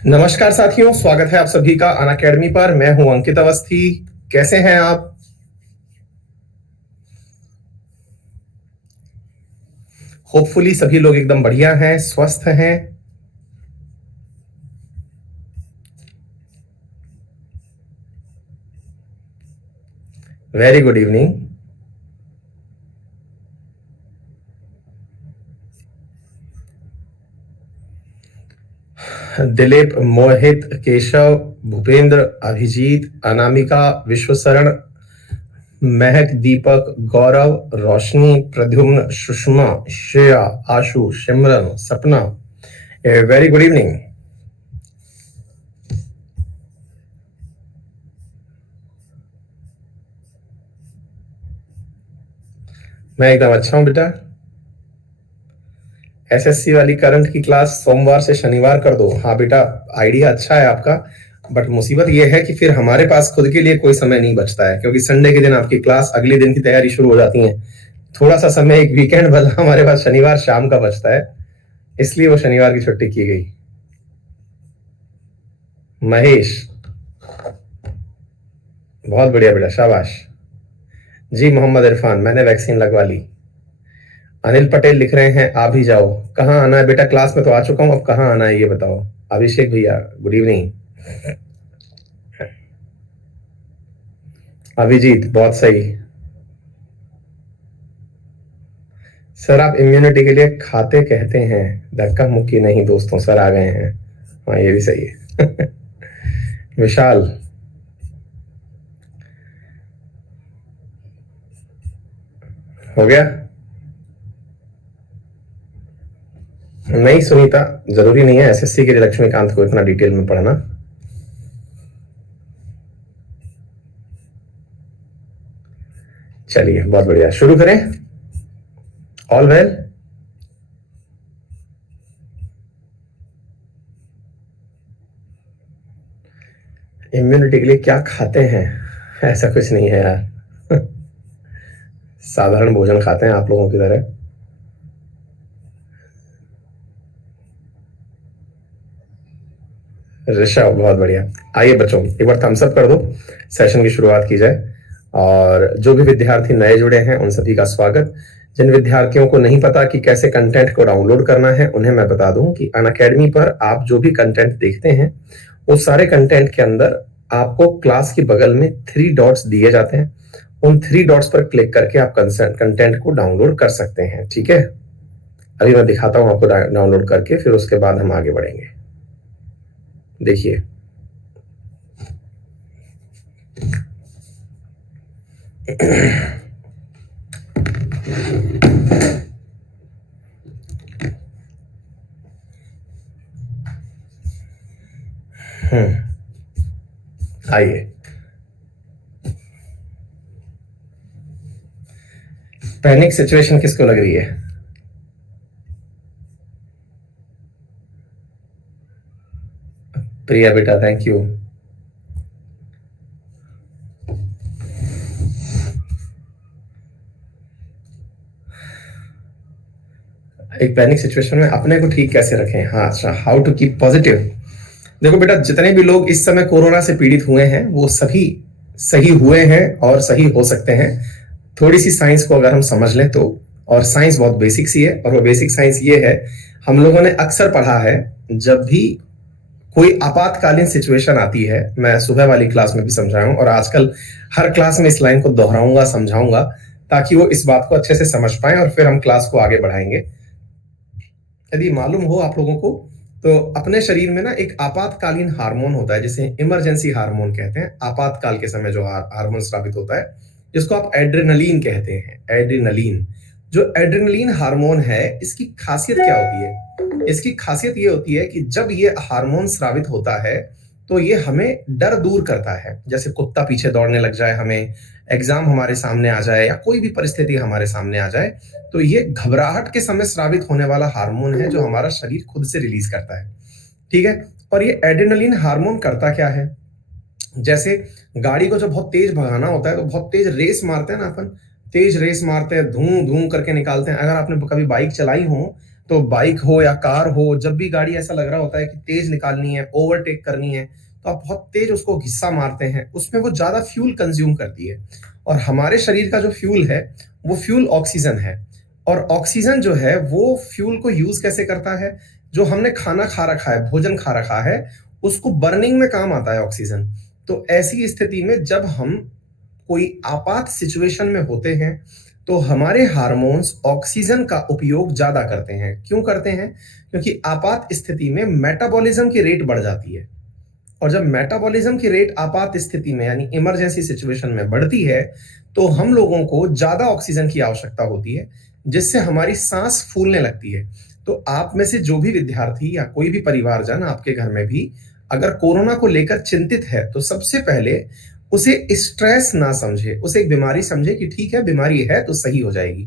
नमस्कार साथियों, स्वागत है आप सभी का अनअकैडमी पर। मैं हूं अंकित अवस्थी। कैसे हैं आप? होपफुली सभी लोग एकदम बढ़िया हैं, स्वस्थ हैं। Very good evening. Dilip, Mohit, Keshav, Bhupendra, Abhijeet, Anamika, Vishwasharan, Mahak, Deepak, गौरव, रोशनी, प्रद्युम्न, सुषमा, श्रेया, आशु, सिमरन, सपना। Very good evening. मैं एकदम अच्छा हूं बेटा। एसएससी वाली करंट की क्लास सोमवार से शनिवार कर दो। हाँ बेटा, आइडिया अच्छा है आपका, बट मुसीबत यह है कि फिर हमारे पास खुद के लिए कोई समय नहीं बचता है, क्योंकि संडे के दिन आपकी क्लास, अगले दिन की तैयारी शुरू हो जाती है। थोड़ा सा समय एक वीकेंड बदला हमारे पास शनिवार शाम का बचता है, इसलिए वो शनिवार की छुट्टी की गई। महेश, बहुत बढ़िया बेटा, शाबाश। जी मोहम्मद इरफान, मैंने वैक्सीन लगवा ली। अनिल पटेल लिख रहे हैं आ भी जाओ। कहाँ आना है बेटा? क्लास में तो आ चुका हूं, अब कहाँ आना है ये बताओ। अभिषेक भैया, गुड इवनिंग। अभिजीत, बहुत सही। सर आप इम्यूनिटी के लिए खाते कहते हैं, धक्का मुक्की नहीं दोस्तों। सर आ गए हैं, हाँ ये भी सही है। विशाल, हो गया? नहीं सुनीता, जरूरी नहीं है एसएससी के लिए लक्ष्मीकांत को इतना डिटेल में पढ़ना। चलिए बहुत बढ़िया, शुरू करें। All well. इम्यूनिटी के लिए क्या खाते हैं? ऐसा कुछ नहीं है यार। साधारण भोजन खाते हैं आप लोगों की तरह। ऋषभ, बहुत बढ़िया। आइए बच्चों, एक बार थम्स अप कर दो, सेशन की शुरुआत की जाए। और जो भी विद्यार्थी नए जुड़े हैं उन सभी का स्वागत। जिन विद्यार्थियों को नहीं पता कि कैसे कंटेंट को डाउनलोड करना है, उन्हें मैं बता दूं कि अनअकैडमी पर आप जो भी कंटेंट देखते हैं, वो सारे कंटेंट के अंदर आपको क्लास की बगल में 3 डॉट्स दिए जाते हैं। उन 3 डॉट्स पर क्लिक करके आप कंटेंट को डाउनलोड कर सकते हैं। ठीक है, अभी मैं दिखाता हूं आपको डाउनलोड करके, फिर उसके बाद हम आगे बढ़ेंगे। देखिए, आइए। पैनिक सिचुएशन किसको लग रही है? प्रिया बेटा, थैंक यू। एक पैनिक सिचुएशन में अपने को ठीक कैसे रखें? हाँ अच्छा, हाउ टू कीप पॉजिटिव। देखो बेटा, जितने भी लोग इस समय कोरोना से पीड़ित हुए हैं वो सभी सही हुए हैं और सही हो सकते हैं। थोड़ी सी साइंस को अगर हम समझ लें तो, और साइंस बहुत बेसिक सी है, और वो बेसिक साइंस ये है, हम लोगों ने अक्सर पढ़ा है, जब भी कोई आपातकालीन सिचुएशन आती है, मैं सुबह वाली क्लास में भी समझाया हूं और आजकल हर क्लास में इस लाइन को दोहराऊंगा, समझाऊंगा, ताकि वो इस बात को अच्छे से समझ पाए और फिर हम क्लास को आगे बढ़ाएंगे। यदि मालूम हो आप लोगों को, तो अपने शरीर में ना एक आपातकालीन हार्मोन होता है, जिसे इमरजेंसी हार्मोन कहते हैं। आपातकाल के समय जो हार्मोन स्रावित होता है, जिसको आप एड्रेनलिन कहते हैं। एड्रेनलिन, जो एड्रेनलिन हार्मोन है, इसकी खासियत क्या होती है? इसकी खासियत ये होती है कि जब ये हार्मोन स्रावित होता है तो ये हमें डर दूर करता है। जैसे कुत्ता पीछे दौड़ने लग जाए, हमें एग्जाम हमारे सामने आ जाए, या कोई भी परिस्थिति हमारे सामने आ जाए, तो ये घबराहट के समय स्रावित होने वाला हार्मोन है जो हमारा शरीर खुद से रिलीज करता है। ठीक है, और ये एड्रेनलिन हार्मोन करता क्या है? जैसे गाड़ी को जब बहुत तेज भगाना होता है तो बहुत तेज रेस मारते हैं ना अपन, तेज रेस मारते हैं, धूम धूम करके निकालते हैं। अगर आपने कभी बाइक चलाई हो तो बाइक हो या कार हो, जब भी गाड़ी ऐसा लग रहा होता है कि तेज निकालनी है, ओवरटेक करनी है, तो आप बहुत तेज उसको घिस्सा मारते हैं, उसमें वो ज्यादा फ्यूल कंज्यूम करती है। और हमारे शरीर का जो फ्यूल है, वो फ्यूल ऑक्सीजन है। और ऑक्सीजन जो है वो फ्यूल को यूज कैसे करता है, जो हमने खाना खा रखा है, भोजन खा रखा है, उसको बर्निंग में काम आता है ऑक्सीजन। तो ऐसी स्थिति में जब हम कोई आपात सिचुएशन में होते हैं, तो हमारे हार्मोन्स ऑक्सीजन का उपयोग ज्यादा करते हैं। क्यों करते हैं? क्योंकि आपात स्थिति में मेटाबॉलिज्म की रेट बढ़ जाती है। और जब मेटाबॉलिज्म की रेट आपात स्थिति में यानी इमरजेंसी सिचुएशन में बढ़ती है, तो हम लोगों को ज्यादा ऑक्सीजन की आवश्यकता होती है, जिससे हमारी सांस फूलने लगती है। तो आप में से जो भी विद्यार्थी या कोई भी परिवारजन आपके घर में भी अगर कोरोना को लेकर चिंतित है, तो सबसे पहले उसे स्ट्रेस ना समझे, उसे एक बीमारी समझे कि ठीक है, बीमारी है तो सही हो जाएगी।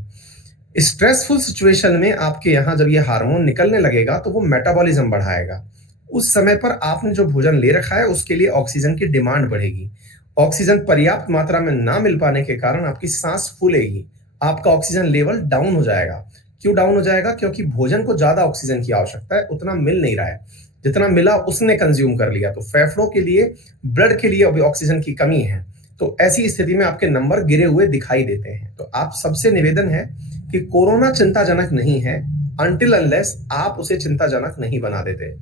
स्ट्रेसफुल सिचुएशन में आपके यहाँ जब ये हार्मोन निकलने लगेगा, तो वो मेटाबॉलिज्म बढ़ाएगा। उस समय पर आपने जो भोजन ले रखा है, उसके लिए ऑक्सीजन की डिमांड बढ़ेगी। ऑक्सीजन पर्याप्त मात्रा में ना मिल पाने के कारण आपकी सांस फूलेगी, आपका ऑक्सीजन लेवल डाउन हो जाएगा। क्यों डाउन हो जाएगा? क्योंकि भोजन को ज्यादा ऑक्सीजन की आवश्यकता है, उतना मिल नहीं रहा है। जितना मिला उसने कंज्यूम कर लिया, तो फेफड़ों के लिए, ब्लड के लिए अभी ऑक्सीजन की कमी है। तो ऐसी स्थिति में आपके नंबर गिरे हुए दिखाई देते हैं। तो आप सबसे निवेदन है कि कोरोना चिंताजनक नहीं है, अनटिल अनलेस आप उसे चिंताजनक नहीं बना देते।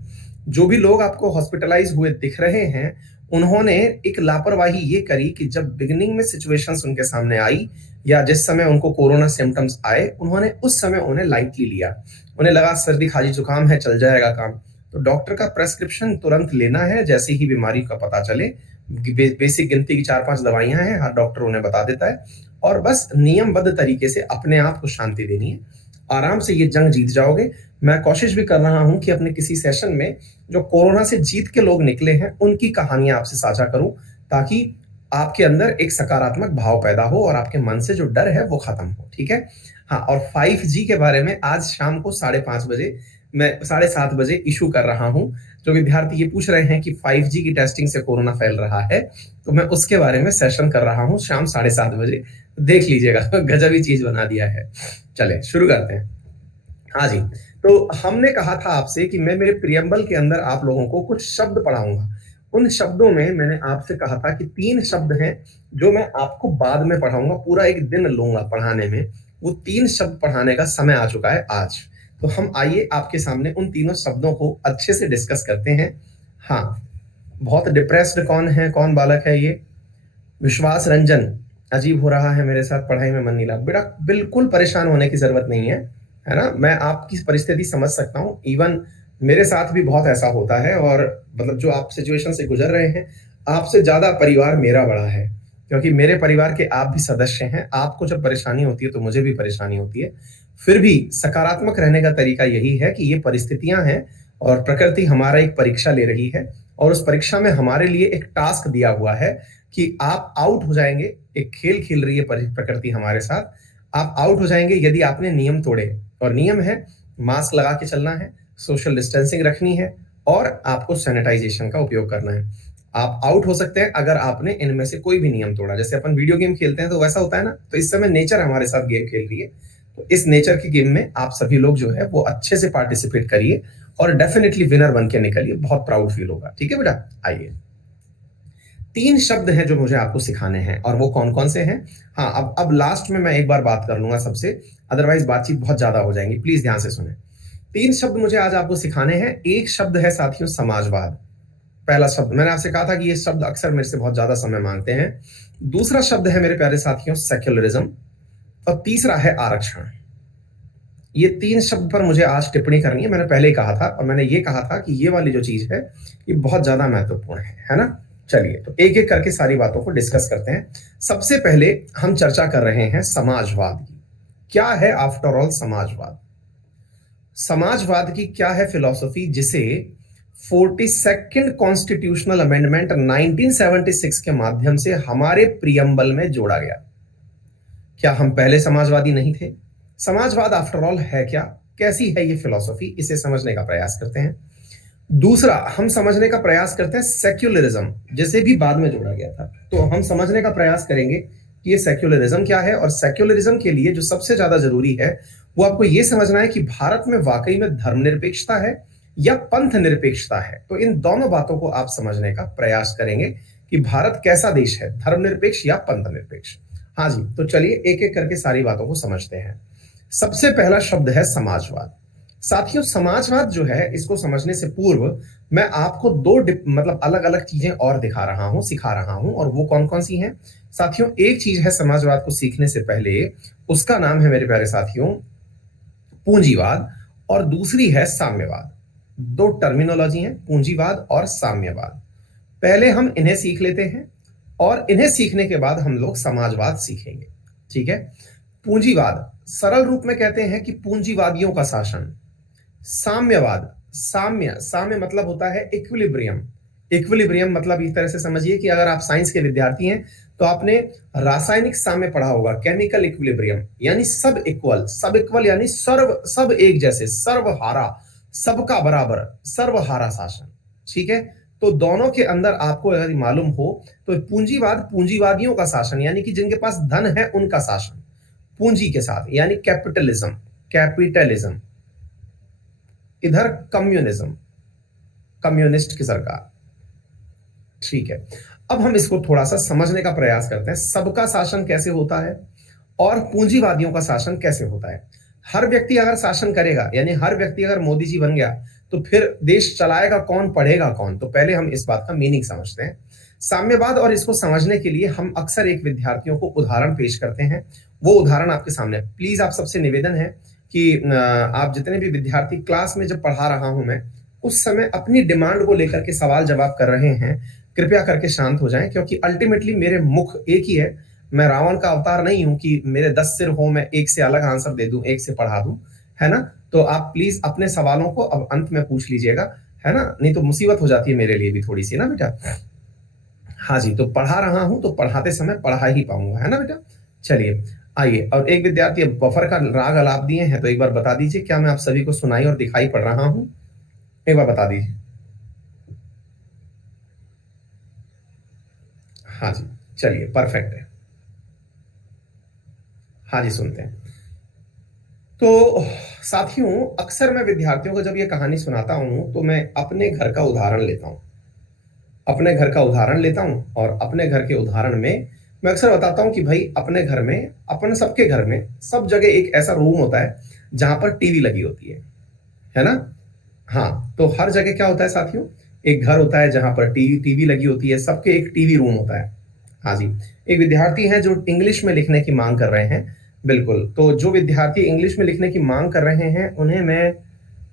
जो भी लोग आपको हॉस्पिटलाइज हुए दिख रहे हैं, उन्होंने एक लापरवाही ये करी कि जब बिगिनिंग में सिचुएशंस उनके सामने आई या जिस समय उनको कोरोना सिम्टम्स आए, उन्होंने उस समय उन्हें लाइटली लिया। उन्हें लगा सर्दी खांसी जुकाम है, चल जाएगा काम। तो डॉक्टर का प्रेस्क्रिप्शन तुरंत लेना है जैसे ही बीमारी का पता चले। बेसिक गिनती की 4-5 दवाइयां हैं, हर डॉक्टर उन्हें बता देता है, और बस नियमबद्ध तरीके से अपने आप को शांति देनी है। आराम से ये जंग जीत जाओगे। मैं कोशिश भी कर रहा हूं कि अपने किसी सेशन में जो कोरोना से जीत के लोग निकले हैं, उनकी कहानियां आपसे साझा करूं, ताकि आपके अंदर एक सकारात्मक भाव पैदा हो और आपके मन से जो डर है वो खत्म हो। ठीक है? हाँ, और 5G के बारे में आज शाम को 5:30 बजे, मैं 7:30 बजे इशू कर रहा हूं। जो विद्यार्थी ये पूछ रहे हैं कि 5G की टेस्टिंग से कोरोना फैल रहा है, तो मैं उसके बारे में सेशन कर रहा हूं शाम 7:30 बजे। देख लीजिएगा, गजब ही चीज बना दिया है। चले शुरू करते हैं। हाँ जी, तो हमने कहा था आपसे कि मैं मेरे प्रियम्बल के अंदर आप लोगों को कुछ शब्द पढ़ाऊंगा। उन शब्दों में मैंने आपसे कहा था कि 3 शब्द हैं जो मैं आपको बाद में पढ़ाऊंगा, पूरा एक दिन लूंगा पढ़ाने में। वो 3 शब्द पढ़ाने का समय आ चुका है आज। तो हम आइए आपके सामने उन तीनों शब्दों को अच्छे से डिस्कस करते हैं। हाँ, बहुत डिप्रेस्ड कौन है, कौन बालक है ये? विश्वास रंजन, अजीब हो रहा है मेरे साथ, पढ़ाई में मन नहीं लगा। बेटा बिल्कुल परेशान होने की जरूरत नहीं है ना? मैं आपकी परिस्थिति समझ सकता हूँ। इवन मेरे साथ भी बहुत ऐसा होता है, और मतलब जो आप सिचुएशन से गुजर रहे हैं, आपसे ज्यादा परिवार मेरा बड़ा है, क्योंकि मेरे परिवार के आप भी सदस्य हैं। आपको जब परेशानी होती है तो मुझे भी परेशानी होती है। फिर भी सकारात्मक रहने का तरीका यही है कि ये परिस्थितियां हैं और प्रकृति हमारा एक परीक्षा ले रही है, और उस परीक्षा में हमारे लिए एक टास्क दिया हुआ है कि आप आउट हो जाएंगे। एक खेल खेल रही है प्रकृति हमारे साथ। आप आउट हो जाएंगे यदि आपने नियम तोड़े, और नियम है मास्क लगा के चलना है, सोशल डिस्टेंसिंग रखनी है, और आपको सैनिटाइजेशन का उपयोग करना है। आप आउट हो सकते हैं अगर आपने इनमें से कोई भी नियम तोड़ा। जैसे अपन वीडियो गेम खेलते हैं तो वैसा होता है ना, तो इस समय नेचर हमारे साथ गेम खेल रही है। तो इस नेचर की गेम में आप सभी लोग जो है वो अच्छे से पार्टिसिपेट करिए, और डेफिनेटली विनर बन के निकलिए। बहुत प्राउड फील होगा। ठीक है बेटा? आइए, 3 शब्द हैं जो मुझे आपको सिखाने हैं, और वो कौन कौन से हैं? हाँ, अब लास्ट में मैं एक बार बात कर लूंगा सबसे, अदरवाइज बातचीत बहुत ज्यादा हो जाएंगी। प्लीज ध्यान से सुने। 3 शब्द मुझे आज आपको सिखाने हैं। एक शब्द है साथियों समाजवाद। पहला शब्द, मैंने आपसे कहा था कि ये शब्द अक्सर मेरे से बहुत ज्यादा समय मांगते हैं। दूसरा शब्द है मेरे प्यारे साथियों सेक्युलरिज्म, और तीसरा है आरक्षण। ये 3 शब्द पर मुझे आज टिप्पणी करनी है। मैंने पहले ही कहा था, और मैंने ये कहा था कि ये वाली जो चीज है ये बहुत ज्यादा महत्वपूर्ण है ना? चलिए, तो एक एक करके सारी बातों को डिस्कस करते हैं। सबसे पहले हम चर्चा कर रहे हैं समाजवाद की। क्या है आफ्टर ऑल समाजवाद? समाजवाद की क्या है फिलॉसफी, जिसे 42nd कॉन्स्टिट्यूशनल अमेंडमेंट 1976 के माध्यम से हमारे प्रियम्बल में जोड़ा गया? क्या हम पहले समाजवादी नहीं थे? समाजवाद आफ्टर ऑल है क्या, कैसी है ये फिलॉसफी, इसे समझने का प्रयास करते हैं। दूसरा, हम समझने का प्रयास करते हैं सेक्युलरिज्म, जिसे भी बाद में जोड़ा गया था। तो हम समझने का प्रयास करेंगे कि ये सेक्युलरिज्म क्या है, और सेक्युलरिज्म के लिए जो सबसे ज्यादा जरूरी है वो आपको ये समझना है कि भारत में वाकई में धर्मनिरपेक्षता है या पंथ निरपेक्षता है। तो इन दोनों बातों को आप समझने का प्रयास करेंगे कि भारत कैसा देश है, धर्मनिरपेक्ष या पंथ निरपेक्ष। हाँ जी, तो चलिए एक एक करके सारी बातों को समझते हैं। सबसे पहला शब्द है समाजवाद। साथियों, समाजवाद जो है, इसको समझने से पूर्व मैं आपको दो मतलब अलग अलग चीजें और दिखा रहा हूं, सिखा रहा हूं, और वो कौन कौन सी हैं। साथियों, एक चीज है समाजवाद को सीखने से पहले, उसका नाम है मेरे प्यारे साथियों पूंजीवाद, और दूसरी है साम्यवाद। दो टर्मिनोलॉजी है, पूंजीवाद और साम्यवाद। पहले हम इन्हें सीख लेते हैं और इन्हें सीखने के बाद हम लोग समाजवाद सीखेंगे। ठीक है। पूंजीवाद सरल रूप में कहते हैं कि पूंजीवादियों का शासन। साम्यवाद, साम्य साम्य मतलब होता है इक्विलिब्रियम। इक्विलिब्रियम मतलब इस तरह से समझिए कि अगर आप साइंस के विद्यार्थी हैं तो आपने रासायनिक साम्य पढ़ा होगा, केमिकल इक्विलिब्रियम, यानी सब इक्वल। सब इक्वल यानी सब एक जैसे, सर्वहारा, सबका बराबर, सर्वहारा शासन। ठीक है। तो दोनों के अंदर आपको अगर मालूम हो तो पूंजीवाद पूंजीवादियों का शासन, यानी कि जिनके पास धन है उनका शासन, पूंजी के साथ, यानी कैपिटलिज्म, कैपिटलिज्म। इधर कम्युनिज्म, कम्युनिस्ट की सरकार। ठीक है। अब हम इसको थोड़ा सा समझने का प्रयास करते हैं, सबका शासन कैसे होता है और पूंजीवादियों का शासन कैसे होता है। हर व्यक्ति अगर शासन करेगा, यानी हर व्यक्ति अगर मोदी जी बन गया, तो फिर देश चलाएगा कौन, पढ़ेगा कौन। तो पहले हम इस बात का मीनिंग समझते हैं, साम्यवाद। और इसको समझने के लिए हम अक्सर एक विद्यार्थियों को उदाहरण पेश करते हैं। वो उदाहरण आपके सामने। प्लीज आप सबसे निवेदन है कि आप जितने भी विद्यार्थी क्लास में जब पढ़ा रहा हूं मैं, उस समय अपनी डिमांड को लेकर के सवाल जवाब कर रहे हैं, कृपया करके शांत हो जाएं, क्योंकि अल्टीमेटली मेरे मुख एक ही है। मैं रावण का अवतार नहीं हूं कि मेरे 10 सिर हो, मैं एक से अलग आंसर दे दूं, एक से पढ़ा दूं, है ना। तो आप प्लीज अपने सवालों को अब अंत में पूछ लीजिएगा, है ना, नहीं तो मुसीबत हो जाती है मेरे लिए भी थोड़ी सी ना बेटा। हाँ जी, तो पढ़ा रहा हूं तो पढ़ाते समय पढ़ा ही पाऊंगा, है ना बेटा। चलिए आइए, और एक विद्यार्थी बफर का राग अलाप दिए हैं, तो एक बार बता दीजिए क्या मैं आप सभी को सुनाई और दिखाई पड़ रहा हूं, एक बार बता दीजिए। हाँ जी, चलिए परफेक्ट है। हाँ जी, सुनते हैं। तो साथियों, अक्सर मैं विद्यार्थियों को जब ये कहानी सुनाता हूं तो मैं अपने घर का उदाहरण लेता हूं, अपने घर का उदाहरण लेता हूं। और अपने घर के उदाहरण में मैं अक्सर बताता हूं कि भाई अपने घर में, अपने सबके घर में सब जगह एक ऐसा रूम होता है जहां पर टीवी लगी होती है ना। हाँ, तो हर जगह क्या होता है साथियों, एक घर होता है जहां पर टीवी टीवी लगी होती है, सबके एक टीवी रूम होता है। हाँ जी, एक विद्यार्थी हैं जो इंग्लिश में लिखने की मांग कर रहे हैं। बिल्कुल, तो जो विद्यार्थी इंग्लिश में लिखने की मांग कर रहे हैं उन्हें मैं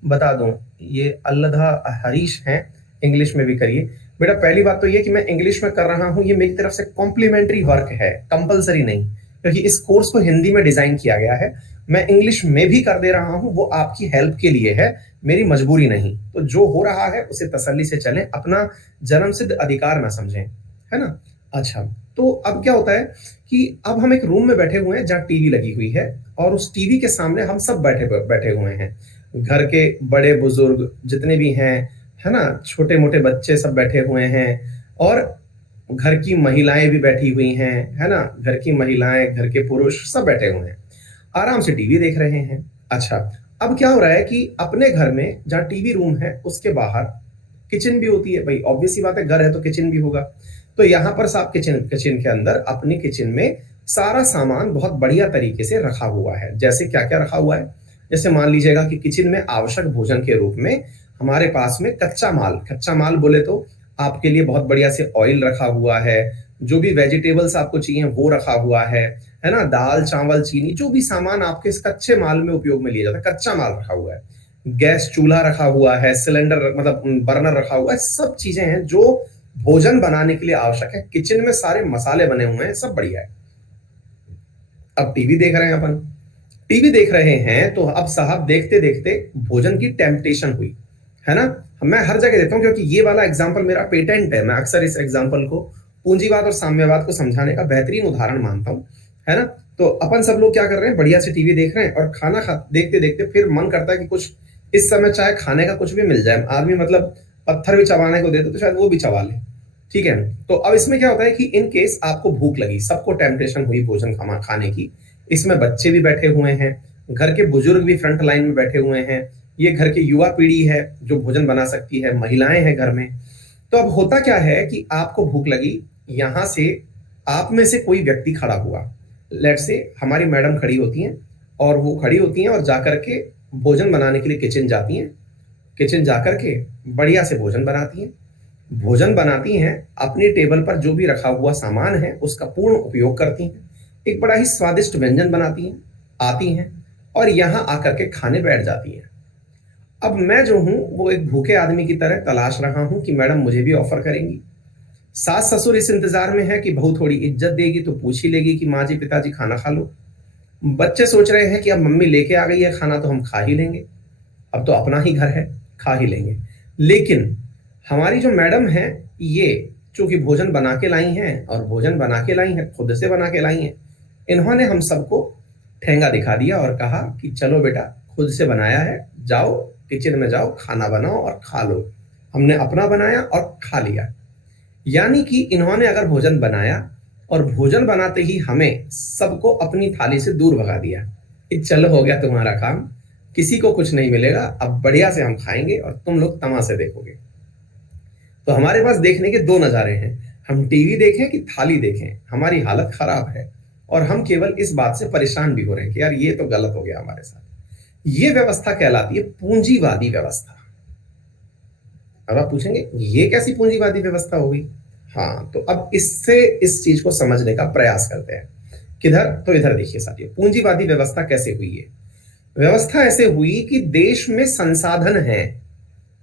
बता दूं, ये अल्लधा हरीश हैं, इंग्लिश में भी करिए। बेटा पहली बात तो ये कि मैं इंग्लिश में कर रहा हूं, ये मेरी तरफ से कॉम्प्लीमेंट्री वर्क है, कंपलसरी नहीं, क्योंकि इस कोर्स को हिंदी में डिजाइन किया गया है। मैं इंग्लिश में भी कर दे रहा हूं, वो आपकी हेल्प के लिए है, मेरी मजबूरी नहीं। तो जो हो रहा है उसे तसल्ली से चलें, अपना जन्मसिद्ध अधिकार ना समझें, है ना। अच्छा, तो अब क्या होता है कि अब हम एक रूम में बैठे हुए हैं जहाँ टीवी लगी हुई है, और उस टीवी के सामने हम सब बैठे बैठे हुए हैं। घर के बड़े बुजुर्ग जितने भी हैं, है ना, छोटे मोटे बच्चे सब बैठे हुए हैं, और घर की महिलाएं भी बैठी हुई हैं, है ना, घर की महिलाएं, घर के पुरुष सब बैठे हुए हैं, आराम से टीवी देख रहे हैं। अच्छा, अब क्या हो रहा है कि अपने घर में जहाँ टीवी रूम है उसके बाहर किचन भी होती है, भाई ऑब्वियस सी बात है, घर है तो किचन भी होगा। तो यहाँ पर साहब किचन किचन के अंदर, अपनी किचन में सारा सामान बहुत बढ़िया तरीके से रखा हुआ है। जैसे क्या क्या रखा हुआ है, जैसे मान लीजिएगा कि किचन में आवश्यक भोजन के रूप में हमारे पास में कच्चा माल बोले तो आपके लिए बहुत बढ़िया से ऑयल रखा हुआ है, जो भी वेजिटेबल्स आपको चाहिए वो रखा हुआ है ना, दाल चावल चीनी, जो भी सामान आपके इस कच्चे माल में उपयोग में लिया जाता है, कच्चा माल रखा हुआ है। गैस चूल्हा रखा हुआ है, सिलेंडर मतलब बर्नर रखा हुआ है, सब चीजें हैं जो भोजन बनाने के लिए आवश्यक है। किचन में सारे मसाले बने हुए हैं, सब बढ़िया है। अब टीवी देख रहे हैं अपन, टीवी देख रहे हैं तो अब साहब देखते देखते भोजन की टेम्पटेशन हुई, है ना। मैं हर जगह देता हूं क्योंकि ये वाला एग्जाम्पल मेरा पेटेंट है, मैं अक्सर इस एग्जाम्पल को पूंजीवाद और साम्यवाद को समझाने का बेहतरीन उदाहरण मानता हूं, है ना। तो अपन सब लोग क्या कर रहे हैं, बढ़िया से टीवी देख रहे हैं, और खाना देखते देखते फिर मन करता है कि कुछ इस समय चाहे खाने का कुछ भी मिल जाए, आदमी मतलब पत्थर भी चबाने को दे दो तो शायद वो भी चबा ले। ठीक है, तो अब इसमें क्या होता है कि इन केस आपको भूख लगी, सबको टेम्पटेशन हुई भोजन खाने की, इसमें बच्चे भी बैठे हुए हैं, घर के बुजुर्ग भी फ्रंट लाइन में बैठे हुए हैं, ये घर की युवा पीढ़ी है जो भोजन बना सकती है, महिलाएं हैं घर में। तो अब होता क्या है कि आपको भूख लगी, यहां से आप में से कोई व्यक्ति खड़ा हुआ, लेट्स से हमारी मैडम खड़ी होती हैं, और वो खड़ी होती हैं और जाकर के भोजन बनाने के लिए किचन जाती हैं। किचन जाकर के बढ़िया से भोजन बनाती हैं। भोजन बनाती हैं, अपनी टेबल पर जो भी रखा हुआ सामान है उसका पूर्ण उपयोग करती हैं, एक बड़ा ही स्वादिष्ट व्यंजन बनाती हैं, आती हैं और यहाँ आकर के खाने बैठ जाती हैं। अब मैं जो हूँ वो एक भूखे आदमी की तरह तलाश रहा हूँ कि मैडम मुझे भी ऑफर करेंगी। सास ससुर इस इंतजार में है कि बहू थोड़ी इज्जत देगी तो पूछ ही लेगी कि माँ जी पिताजी खाना खा लो। बच्चे सोच रहे हैं कि अब मम्मी लेके आ गई है खाना तो हम खा ही लेंगे, अब तो अपना ही घर है, खा ही लेंगे। लेकिन हमारी जो मैडम है, ये चूंकि भोजन बना के लाई हैं, और भोजन बना के लाई हैं, खुद से बना के लाई हैं, इन्होंने हम सबको ठेंगा दिखा दिया और कहा कि चलो बेटा खुद से बनाया है, जाओ किचन में जाओ, खाना बनाओ और खा लो। हमने अपना बनाया और खा लिया। यानी कि इन्होंने अगर भोजन बनाया और भोजन बनाते ही हमें सबको अपनी थाली से दूर भगा दिया कि चलो हो गया तुम्हारा काम, किसी को कुछ नहीं मिलेगा, अब बढ़िया से हम खाएंगे और तुम लोग तमाशे देखोगे। तो हमारे पास देखने के दो नज़ारे हैं, हम टीवी देखें कि थाली देखें, हमारी हालत खराब है और हम केवल इस बात से परेशान भी हो रहे हैं कि यार ये तो गलत हो गया हमारे साथ। ये व्यवस्था कहलाती है पूंजीवादी व्यवस्था। अब आप पूछेंगे ये कैसी पूंजीवादी व्यवस्था हो गई? हाँ, तो अब इससे इस चीज को समझने का प्रयास करते हैं। किधर? तो इधर देखिए साथियों, पूंजीवादी व्यवस्था कैसे हुई है। व्यवस्था ऐसे हुई कि देश में संसाधन है,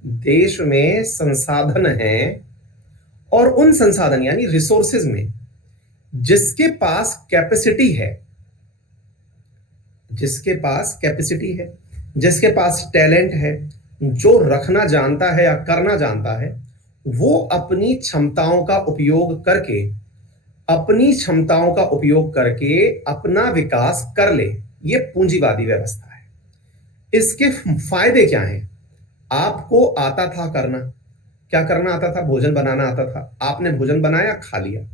देश में संसाधन है, और उन संसाधन यानी रिसोर्सेज में जिसके पास कैपेसिटी है, जिसके पास कैपेसिटी है, जिसके पास टैलेंट है, जो रखना जानता है या करना जानता है, वो अपनी क्षमताओं का उपयोग करके, अपनी क्षमताओं का उपयोग करके अपना विकास कर ले। ये पूंजीवादी व्यवस्था है। इसके फायदे क्या हैं? आपको आता था करना, क्या करना आता था? भोजन बनाना आता था, आपने भोजन बनाया, खा लिया।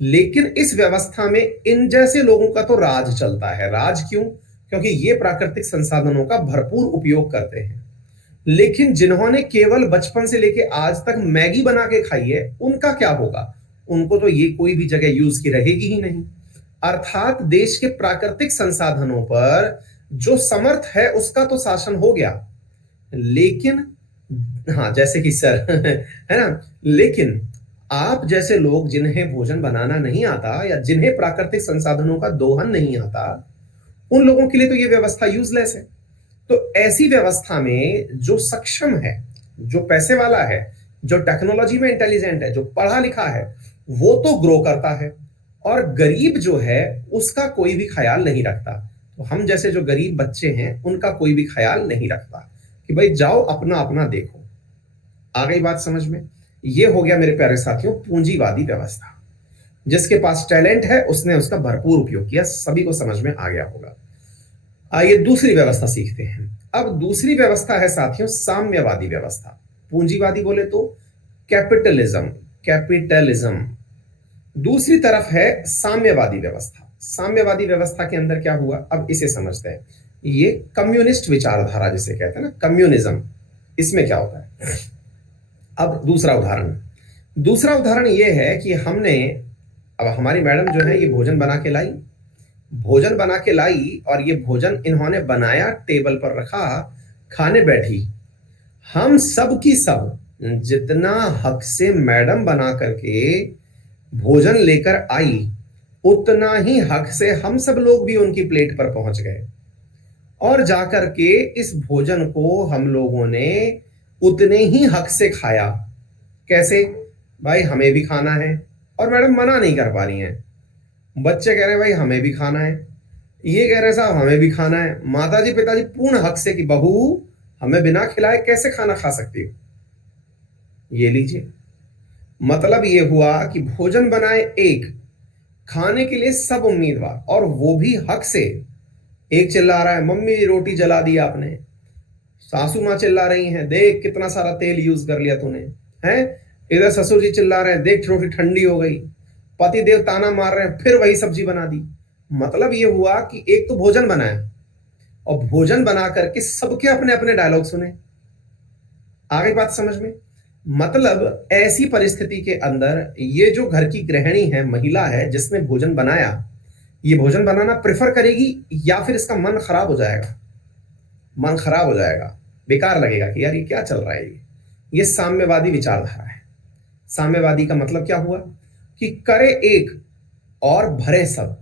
लेकिन इस व्यवस्था में इन जैसे लोगों का तो राज चलता है। राज क्यों? क्योंकि ये प्राकृतिक संसाधनों का भरपूर उपयोग करते हैं। लेकिन जिन्होंने केवल बचपन से लेके आज तक मैगी बना के खाई है, उनका क्या होगा? उनको तो ये कोई भी जगह यूज की रहेगी ही नहीं। अर्थात देश के प्राकृतिक संसाधनों पर जो समर्थ है उसका तो शासन हो गया, लेकिन हाँ जैसे कि सर है ना, लेकिन आप जैसे लोग जिन्हें भोजन बनाना नहीं आता या जिन्हें प्राकृतिक संसाधनों का दोहन नहीं आता, उन लोगों के लिए तो ये व्यवस्था यूजलेस है। तो ऐसी व्यवस्था में जो सक्षम है, जो पैसे वाला है, जो टेक्नोलॉजी में इंटेलिजेंट है, जो पढ़ा लिखा है, वो तो ग्रो करता है, और गरीब जो है उसका कोई भी ख्याल नहीं रखता। तो हम जैसे जो गरीब बच्चे हैं उनका कोई भी ख्याल नहीं रखता कि भाई जाओ अपना अपना देखो। आ गई बात समझ में? ये हो गया मेरे प्यारे साथियों पूंजीवादी व्यवस्था। जिसके पास टैलेंट है उसने उसका भरपूर उपयोग किया। सभी को समझ में आ गया होगा। आइए दूसरी व्यवस्था सीखते हैं। अब दूसरी व्यवस्था है साथियों साम्यवादी व्यवस्था। पूंजीवादी बोले तो कैपिटलिज्म, कैपिटलिज्म। दूसरी तरफ है साम्यवादी व्यवस्था। साम्यवादी व्यवस्था के अंदर क्या हुआ, अब इसे समझते हैं। ये कम्युनिस्ट विचारधारा जिसे कहते हैं ना, कम्युनिज्म, इसमें क्या होता है। अब दूसरा उदाहरण ये है कि हमने, अब हमारी मैडम जो है ये भोजन बना के लाई, भोजन बना के लाई और ये भोजन इन्होंने बनाया, टेबल पर रखा, खाने बैठी। हम सब की सब जितना हक से मैडम बना करके भोजन लेकर आई, उतना ही हक से हम सब लोग भी उनकी प्लेट पर पहुंच गए और जाकर के इस भोजन को हम लोगों ने उतने ही हक से खाया। कैसे? भाई हमें भी खाना है, और मैडम मना नहीं कर पा रही हैं। बच्चे कह रहे हैं भाई हमें भी खाना है, ये कह रहे साहब हमें भी खाना है, माताजी पिताजी पूर्ण हक से कि बहू हमें बिना खिलाए कैसे खाना खा सकती हो, ये लीजिए। मतलब ये हुआ कि भोजन बनाए एक, खाने के लिए सब उम्मीदवार, और वो भी हक से। एक चिल्ला रहा है मम्मी रोटी जला दी आपने, सासू माँ चिल्ला रही हैं देख कितना सारा तेल यूज कर लिया तूने, हैं इधर ससुर जी चिल्ला रहे हैं देख रोटी ठंडी हो गई, पति देव ताना मार रहे हैं फिर वही सब्जी बना दी। मतलब ये हुआ कि एक तो भोजन बनाया, और भोजन बना करके सबके अपने अपने डायलॉग सुने। आ गई बात समझ में? मतलब ऐसी परिस्थिति के अंदर ये जो घर की गृहिणी है, महिला है, जिसने भोजन बनाया, ये भोजन बनाना प्रेफर करेगी या फिर इसका मन खराब हो जाएगा? मन खराब हो जाएगा, बेकार लगेगा कि यार ये क्या चल रहा है। ये साम्यवादी विचारधारा है। साम्यवादी का मतलब क्या हुआ कि करे एक और भरे सब।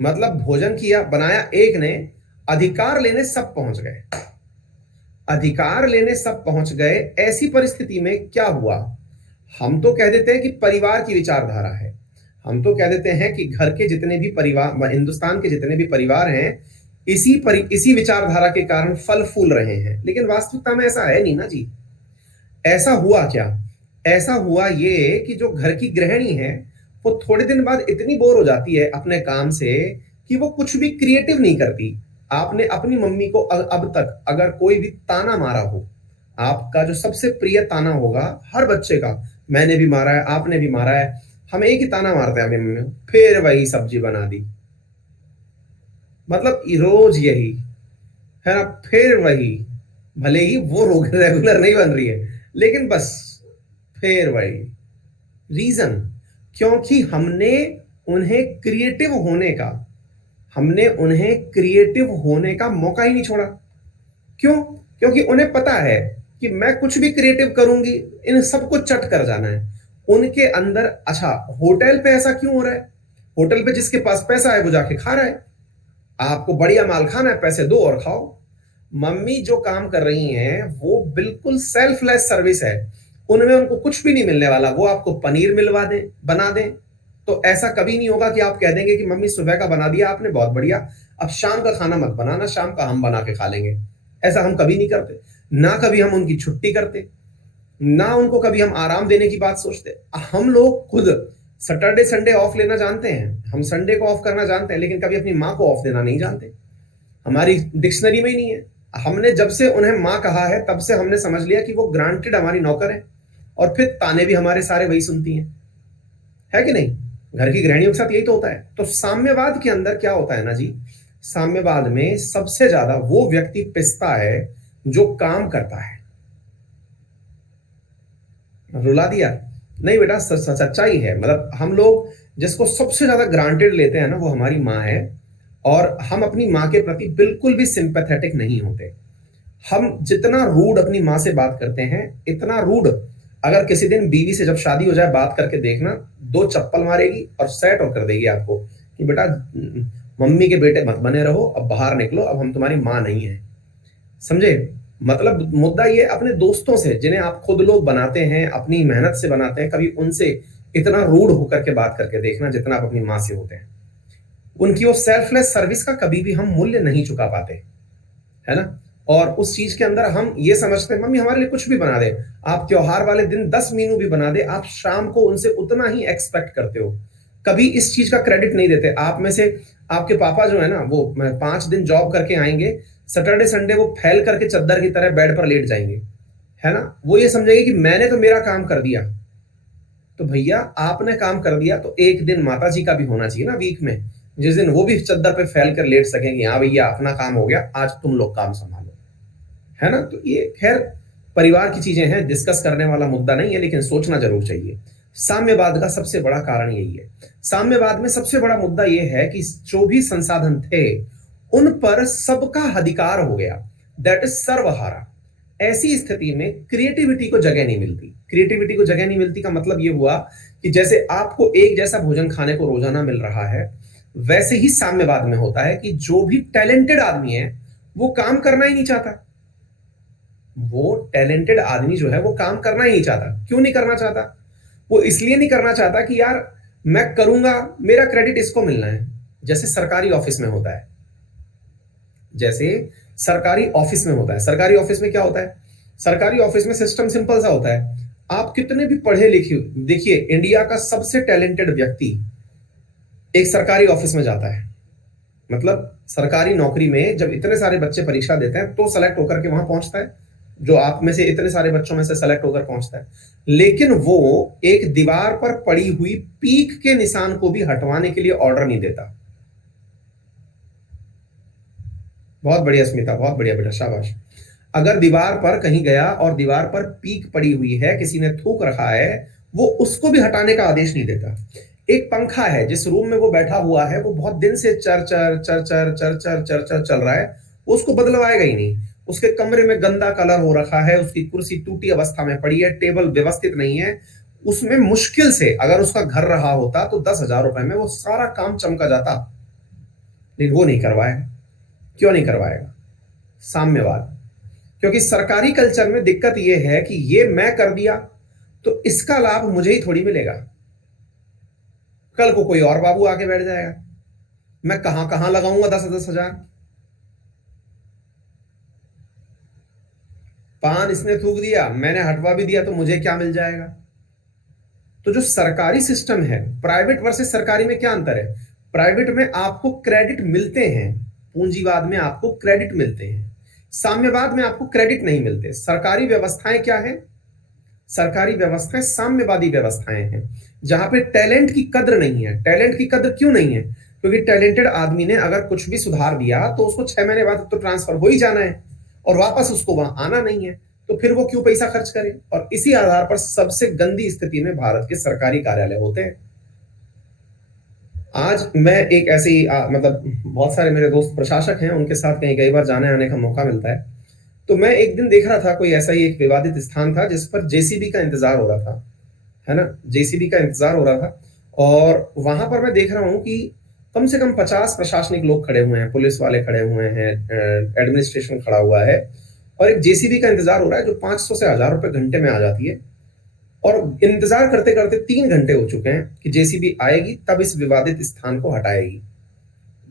मतलब भोजन किया, बनाया एक ने, अधिकार लेने सब पहुंच गए। अधिकार लेने सब पहुंच गए। ऐसी परिस्थिति में क्या हुआ? हम तो कह देते हैं कि परिवार की विचारधारा है। हम तो कह देते हैं कि घर के जितने भी परिवार, हिंदुस्तान के जितने भी परिवार हैं, इसी विचारधारा के कारण फल फूल रहे हैं। लेकिन वास्तविकता में ऐसा है नहीं ना जी। ऐसा हुआ क्या? ऐसा हुआ ये कि जो घर की गृहिणी है, वो थोड़े दिन बाद इतनी बोर हो जाती है अपने काम से कि वो कुछ भी क्रिएटिव नहीं करती। आपने अपनी मम्मी को अब तक अगर कोई भी ताना मारा हो, आपका जो सबसे प्रिय ताना होगा हर बच्चे का, मैंने भी मारा है, आपने भी मारा है, हम एक ही ताना मारते हैं अपनी मम्मी को, फिर वही सब्जी बना दी। मतलब रोज यही है ना, फिर वही। भले ही वो रेगुलर नहीं बन रही है, लेकिन बस फिर वही। रीजन, क्योंकि हमने उन्हें क्रिएटिव होने का मौका ही नहीं छोड़ा। क्यों? क्योंकि उन्हें पता है कि मैं कुछ भी क्रिएटिव करूंगी, इन सबको चट कर जाना है। उनके अंदर, अच्छा होटल पे ऐसा क्यों हो रहा है? होटल पे जिसके पास पैसा है वो जाके खा रहा है। आपको बढ़िया माल खाना है, पैसे दो और खाओ। मम्मी जो काम कर रही हैं वो बिल्कुल सेल्फलेस सर्विस है। उनमें उनको कुछ भी नहीं मिलने वाला। वो आपको पनीर मिलवा दें, बना दें, तो ऐसा कभी नहीं होगा कि आप कह देंगे कि मम्मी सुबह का बना दिया आपने, बहुत बढ़िया, अब शाम का खाना मत बनाना, शाम का हम बना के खा लेंगे। ऐसा हम कभी नहीं करते। ना कभी हम उनकी छुट्टी करते, ना उनको कभी हम आराम देने की बात सोचते। हम लोग खुद सैटरडे संडे ऑफ लेना जानते हैं, हम संडे को ऑफ करना जानते हैं, लेकिन कभी अपनी माँ को ऑफ देना नहीं जानते। हमारी डिक्शनरी में ही नहीं है। हमने जब से उन्हें माँ कहा है तब से हमने समझ लिया कि वो ग्रांटेड हमारी नौकर है, और फिर ताने भी हमारे सारे वही सुनती हैं, है कि नहीं? घर की गृहिणियों के साथ यही तो होता है। तो साम्यवाद के अंदर क्या होता है ना जी, साम्यवाद में सबसे ज्यादा वो व्यक्ति पिसता है जो काम करता है। रुला दिया? नहीं बेटा, सच्चाई है। मतलब हम लोग जिसको सबसे ज्यादा ग्रांटेड लेते हैं ना, वो हमारी माँ है। और हम अपनी माँ के प्रति बिल्कुल भी सिंपैथेटिक नहीं होते। हम जितना रूड अपनी माँ से बात करते हैं, इतना रूड अगर किसी दिन बीवी से जब शादी हो जाए, बात करके देखना, दो चप्पल मारेगी और सेट और कर देगी आपको कि बेटा मम्मी के बेटे मत बने रहो, अब बाहर निकलो, अब हम तुम्हारी माँ नहीं है। समझे? मतलब मुद्दा ये, अपने दोस्तों से जिन्हें आप खुद लोग बनाते हैं, अपनी मेहनत से बनाते हैं, कभी उनसे इतना रूड होकर के बात करके देखना जितना आप अपनी माँ से होते हैं। उनकी वो सेल्फलेस सर्विस का कभी भी हम मूल्य नहीं चुका पाते, है ना? और उस चीज के अंदर हम ये समझते हैं मम्मी हमारे लिए कुछ भी बना दे। आप त्योहार वाले दिन 10 मीनू भी बना दे, आप शाम को उनसे उतना ही एक्सपेक्ट करते हो। कभी इस चीज का क्रेडिट नहीं देते। आप में से आपके पापा जो है ना, वो 5 दिन जॉब करके आएंगे, सैटरडे संडे वो फैल करके चद्दर की तरह बेड पर लेट जाएंगे, है ना? वो ये समझेंगे कि मैंने तो मेरा काम कर दिया। तो भैया आपने काम कर दिया तो एक दिन माता जी का भी होना चाहिए ना वीक में, जिस दिन वो भी चद्दर पे फैल कर लेट सकेंगे, हाँ भैया अपना काम हो गया, आज तुम लोग काम संभालो, है ना? तो ये खैर परिवार की चीजें हैं, डिस्कस करने वाला मुद्दा नहीं है, लेकिन सोचना जरूर चाहिए। साम्यवाद का सबसे बड़ा कारण यही है। साम्यवाद में सबसे बड़ा मुद्दा यह है कि जो भी संसाधन थे उन पर सबका अधिकार हो गया, दैट इज सर्वहारा। ऐसी स्थिति में क्रिएटिविटी को जगह नहीं मिलती। क्रिएटिविटी को जगह नहीं मिलती का मतलब यह हुआ कि जैसे आपको एक जैसा भोजन खाने को रोजाना मिल रहा है, वैसे ही साम्यवाद में होता है कि जो भी टैलेंटेड आदमी है वो काम करना ही नहीं चाहता। वो टैलेंटेड आदमी जो है वो काम करना ही नहीं चाहता। क्यों नहीं करना चाहता? वो इसलिए नहीं करना चाहता कि यार मैं करूंगा, मेरा क्रेडिट इसको मिलना है। जैसे सरकारी ऑफिस में होता है, जैसे सरकारी ऑफिस में होता है। सरकारी ऑफिस में क्या होता है? सरकारी ऑफिस में सिस्टम सिंपल सा होता है। आप कितने भी पढ़े लिखे, देखिए इंडिया का सबसे टैलेंटेड व्यक्ति एक सरकारी ऑफिस में जाता है। मतलब सरकारी नौकरी में जब इतने सारे बच्चे परीक्षा देते हैं तो सेलेक्ट होकर के वहां पहुंचता है, जो आप में से इतने सारे बच्चों में से सेलेक्ट होकर पहुंचता है। लेकिन वो एक दीवार पर पड़ी हुई पीक के निशान को भी हटवाने के लिए ऑर्डर नहीं देता। बहुत बढ़िया स्मिता, बहुत बढ़िया बेटा, शाबाश। अगर दीवार पर कहीं गया और दीवार पर पीक पड़ी हुई है, किसी ने थूक रखा है, वो उसको भी हटाने का आदेश नहीं देता। एक पंखा है, जिस रूम में वो बैठा हुआ है वो बहुत दिन से चर चर चर चर चर चर चर चर चल रहा है, वो उसको बदलवाएगा ही नहीं। उसके कमरे में गंदा कलर हो रखा है, उसकी कुर्सी टूटी अवस्था में पड़ी है, टेबल व्यवस्थित नहीं है, उसमें मुश्किल से अगर उसका घर रहा होता तो 10,000 रुपए में वो सारा काम चमका जाता, लेकिन वो नहीं करवाएगा। क्यों नहीं करवाएगा? साम्यवाद। क्योंकि सरकारी कल्चर में दिक्कत यह है कि ये मैं कर दिया तो इसका लाभ मुझे ही थोड़ी मिलेगा, कल को कोई और बाबू आके बैठ जाएगा, मैं कहां कहां लगाऊंगा 10,000। पान इसने थूक दिया, मैंने हटवा भी दिया, तो मुझे क्या मिल जाएगा? तो जो सरकारी सिस्टम है, प्राइवेट वर्सेस सरकारी में क्या अंतर है? प्राइवेट में आपको क्रेडिट मिलते हैं, पूंजीवाद में आपको क्रेडिट मिलते हैं, साम्यवाद में आपको क्रेडिट नहीं मिलते। सरकारी व्यवस्थाएं क्या है? सरकारी व्यवस्थाएं साम्यवादी व्यवस्थाएं हैं, जहां पे टैलेंट की कद्र नहीं है। टैलेंट की कद्र क्यों नहीं है? क्योंकि टैलेंटेड आदमी ने अगर कुछ भी सुधार दिया तो उसको 6 महीने बाद तो ट्रांसफर हो ही जाना है और वापस उसको वहां आना नहीं है, तो फिर वो क्यों पैसा खर्च करे? और इसी आधार पर सबसे गंदी स्थिति में भारत के सरकारी कार्यालय होते हैं। आज मैं एक ऐसे ही मतलब बहुत सारे मेरे दोस्त प्रशासक हैं, उनके साथ कहीं कई बार जाने आने का मौका मिलता है, तो मैं एक दिन देख रहा था कोई ऐसा ही एक विवादित स्थान था जिस पर जेसीबी का इंतजार हो रहा था, है ना, जेसीबी का इंतजार हो रहा था। और वहां पर मैं देख रहा हूं कि कम से कम 50 प्रशासनिक लोग खड़े हुए हैं, पुलिस वाले खड़े हुए हैं, एडमिनिस्ट्रेशन खड़ा हुआ है, और एक जेसीबी का इंतजार हो रहा है जो 500 से 1,000 रुपए घंटे में आ जाती है। और इंतजार करते करते 3 घंटे हो चुके हैं कि जेसीबी आएगी तब इस विवादित स्थान को हटाएगी।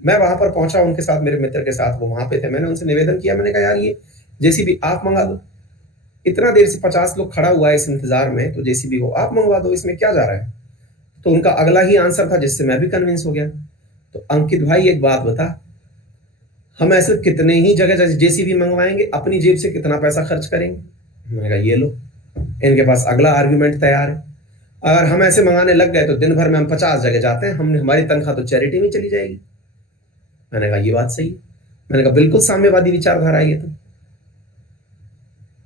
मैं वहां पर पहुंचा उनके साथ, मेरे मित्र के साथ, वो वहां पे थे। मैंने उनसे निवेदन किया, मैंने कहा यार ये जेसीबी आप मंगा दो, इतना देर से 50 लोग खड़ा हुआ है इस इंतजार में, तो जेसीबी को आप मंगवा दो, इसमें क्या जा रहा है? तो उनका अगला ही आंसर था जिससे मैं भी कन्विंस हो गया। तो अंकित भाई एक बात बता, हम ऐसे कितने ही जगह जेसीबी मंगवाएंगे, अपनी जेब से कितना पैसा खर्च करेंगे? मैंने कहा ये लो, इनके पास अगला आर्ग्यूमेंट तैयार है। अगर हम ऐसे मंगाने लग गए तो दिन भर में हम 50 जगह जाते हैं, हमने हमारी तनख्वाह तो चैरिटी में चली जाएगी। मैंने कहा ये बात सही है। मैंने कहा बिल्कुल साम्यवादी विचारधारा है ये तो।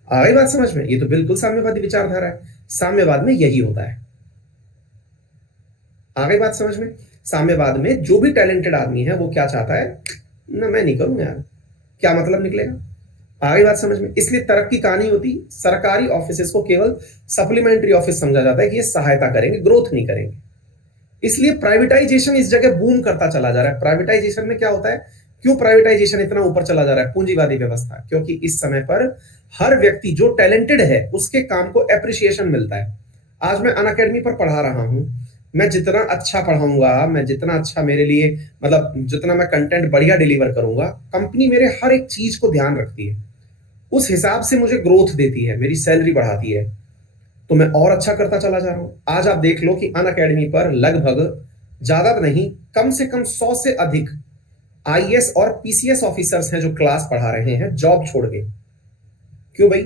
आ गई बात समझ में? ये तो बिल्कुल साम्यवादी विचारधारा है। साम्यवाद में यही होता है। आ गई बात समझ में? साम्यवाद में जो भी टैलेंटेड आदमी है वो क्या चाहता है? ना मैं नहीं करूंगा यार, क्या मतलब निकलेगा? आ गई बात समझ में? इसलिए तरक्की कहानी होती, सरकारी ऑफिसेस को केवल सप्लीमेंट्री ऑफिस समझा जाता है कि ये सहायता करेंगे, ग्रोथ नहीं करेंगे। इसलिए प्राइवेटाइजेशन इस जगह बूम करता चला जा रहा है। प्राइवेटाइजेशन में क्या होता है? क्यों प्राइवेटाइजेशन इतना ऊपर चला जा रहा है? पूंजीवादी व्यवस्था। क्योंकि इस समय पर हर व्यक्ति जो टैलेंटेड है उसके काम को एप्रिसिएशन मिलता है। आज मैं अनअकैडमी पर पढ़ा रहा हूं, मैं जितना अच्छा पढ़ाऊंगा, मैं जितना अच्छा मेरे लिए मतलब जितना मैं कंटेंट बढ़िया डिलीवर करूंगा, कंपनी मेरे हर एक चीज को ध्यान रखती है, उस हिसाब से मुझे ग्रोथ देती है, मेरी सैलरी बढ़ाती है, तो मैं और अच्छा करता चला जा रहा हूं। आज आप देख लो कि अनअकैडमी पर लगभग ज्यादा नहीं, कम से कम 100 से अधिक आईएएस और पीसीएस ऑफिसर्स हैं जो क्लास पढ़ा रहे हैं जॉब छोड़ के। क्यों भाई?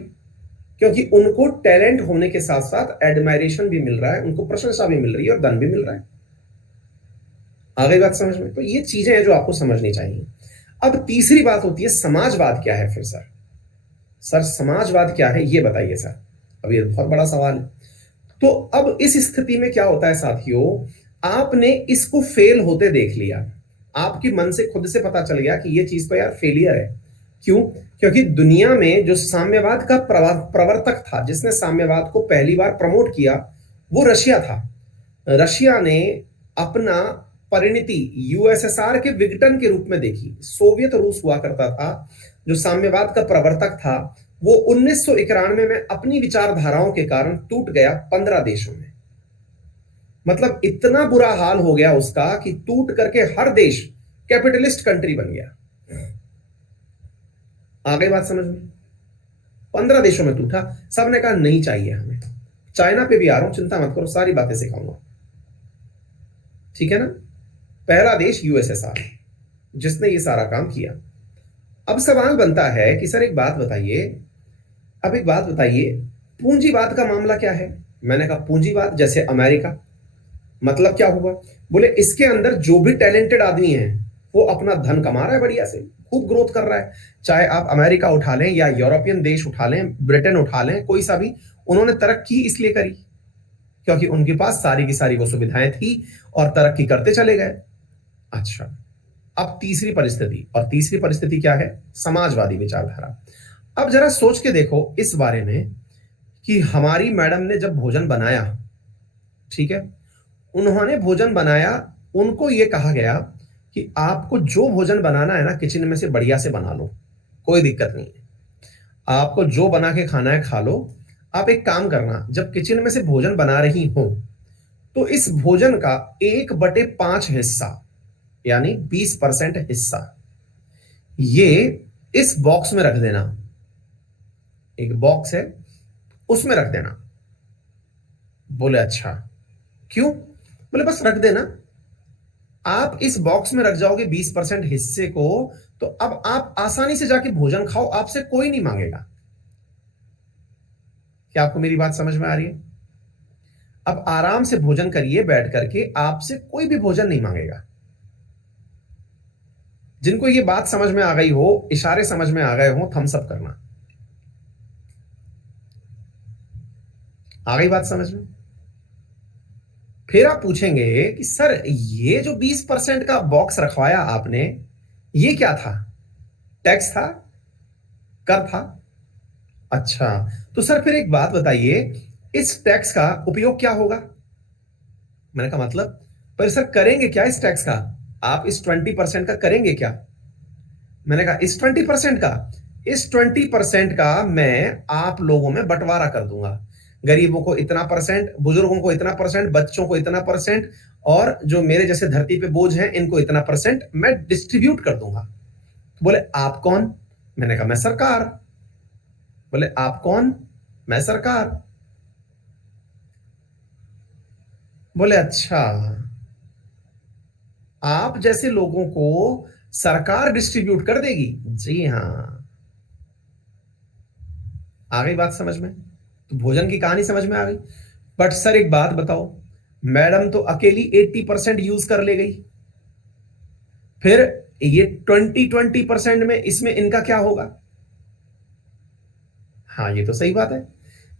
क्योंकि उनको टैलेंट होने के साथ साथ एडमायरेशन भी मिल रहा है, उनको प्रशंसा भी मिल रही है और धन भी मिल रहा है। आ गई बात समझ में? तो ये चीजें हैं जो आपको समझनी चाहिए। अब तीसरी बात होती है समाजवाद क्या है फिर सर समाजवाद क्या है ये बताइए सर। अब ये बहुत बड़ा सवाल है। तो अब इस स्थिति में क्या होता है साथियों, आपने इसको फेल होते देख लिया, आपके मन से खुद से पता चल गया कि ये चीज तो यार फेलियर है। क्यों? क्योंकि दुनिया में जो साम्यवाद का प्रवर्तक था, जिसने साम्यवाद को पहली बार प्रमोट किया, वो रशिया था। रशिया ने अपना परिणति यूएसएसआर के विघटन के रूप में देखी। सोवियत रूस हुआ करता था जो साम्यवाद का प्रवर्तक था, वो 1991 में अपनी विचारधाराओं के कारण टूट गया 15 देशों में। मतलब इतना बुरा हाल हो गया उसका कि टूट करके हर देश कैपिटलिस्ट कंट्री बन गया। आ गई बात समझ में? 15 देशों में टूटा, सबने कहा नहीं चाहिए हमें। चाइना पे भी आ रहा हूं, चिंता मत करो, सारी बातें सिखाऊंगा, ठीक है ना। पहला देश यूएसएसआर जिसने ये सारा काम किया। अब सवाल बनता है कि सर एक बात बताइए, अब एक बात बताइए, पूंजीवाद का मामला क्या है? मैंने कहा पूंजीवाद जैसे अमेरिका। मतलब क्या हुआ? बोले इसके अंदर जो भी टैलेंटेड आदमी है वो अपना धन कमा रहा है बढ़िया से, खूब ग्रोथ कर रहा है। चाहे आप अमेरिका उठा लें या यूरोपियन देश उठा लें, ब्रिटेन उठा लें, कोई सा भी, उन्होंने तरक्की इसलिए करी क्योंकि उनके पास सारी की सारी वो सुविधाएं थी और तरक्की करते चले गए। अच्छा, अब तीसरी परिस्थिति, और तीसरी परिस्थिति क्या है? समाजवादी विचारधारा। अब जरा सोच के देखो इस बारे में कि हमारी मैडम ने जब भोजन बनाया, ठीक है, उन्होंने भोजन बनाया, उनको यह कहा गया कि आपको जो भोजन बनाना है ना, किचन में से बढ़िया से बना लो, कोई दिक्कत नहीं है, आपको जो बना के खाना है खा लो। आप एक काम करना, जब किचन में से भोजन बना रही हो तो इस भोजन का 1/5 हिस्सा यानी 20% हिस्सा ये इस बॉक्स में रख देना। एक बॉक्स है, उसमें रख देना। बोले अच्छा, क्यों? बोले बस रख देना। आप इस बॉक्स में रख जाओगे 20% हिस्से को, तो अब आप आसानी से जाके भोजन खाओ, आपसे कोई नहीं मांगेगा। क्या आपको मेरी बात समझ में आ रही है? अब आराम से भोजन करिए बैठ करके, आपसे कोई भी भोजन नहीं मांगेगा। जिनको ये बात समझ में आ गई हो, इशारे समझ में आ गए हो, थम्स अप करना। आ गई बात समझ में? फिर आप पूछेंगे कि सर ये जो 20% का बॉक्स रखवाया आपने, ये क्या था? टैक्स था? कर था? अच्छा, तो सर फिर एक बात बताइए, इस टैक्स का उपयोग क्या होगा? मैंने कहा मतलब, पर सर करेंगे क्या इस टैक्स का? आप इस 20% का करेंगे क्या? मैंने कहा इस 20% का, इस 20% का मैं आप लोगों में बंटवारा कर दूंगा। गरीबों को इतना परसेंट, बुजुर्गों को इतना परसेंट, बच्चों को इतना परसेंट, और जो मेरे जैसे धरती पे बोझ हैं इनको इतना परसेंट मैं डिस्ट्रीब्यूट कर दूंगा। बोले आप कौन? मैंने कहा मैं सरकार। बोले आप कौन? मैं सरकार। बोले अच्छा, आप जैसे लोगों को सरकार डिस्ट्रीब्यूट कर देगी? जी हां। आ गई बात समझ में? तो भोजन की कहानी समझ में आ गई। बट सर एक बात बताओ, मैडम तो अकेली 80% यूज कर ले गई, फिर ये 20% में इसमें इनका क्या होगा? हाँ ये तो सही बात है।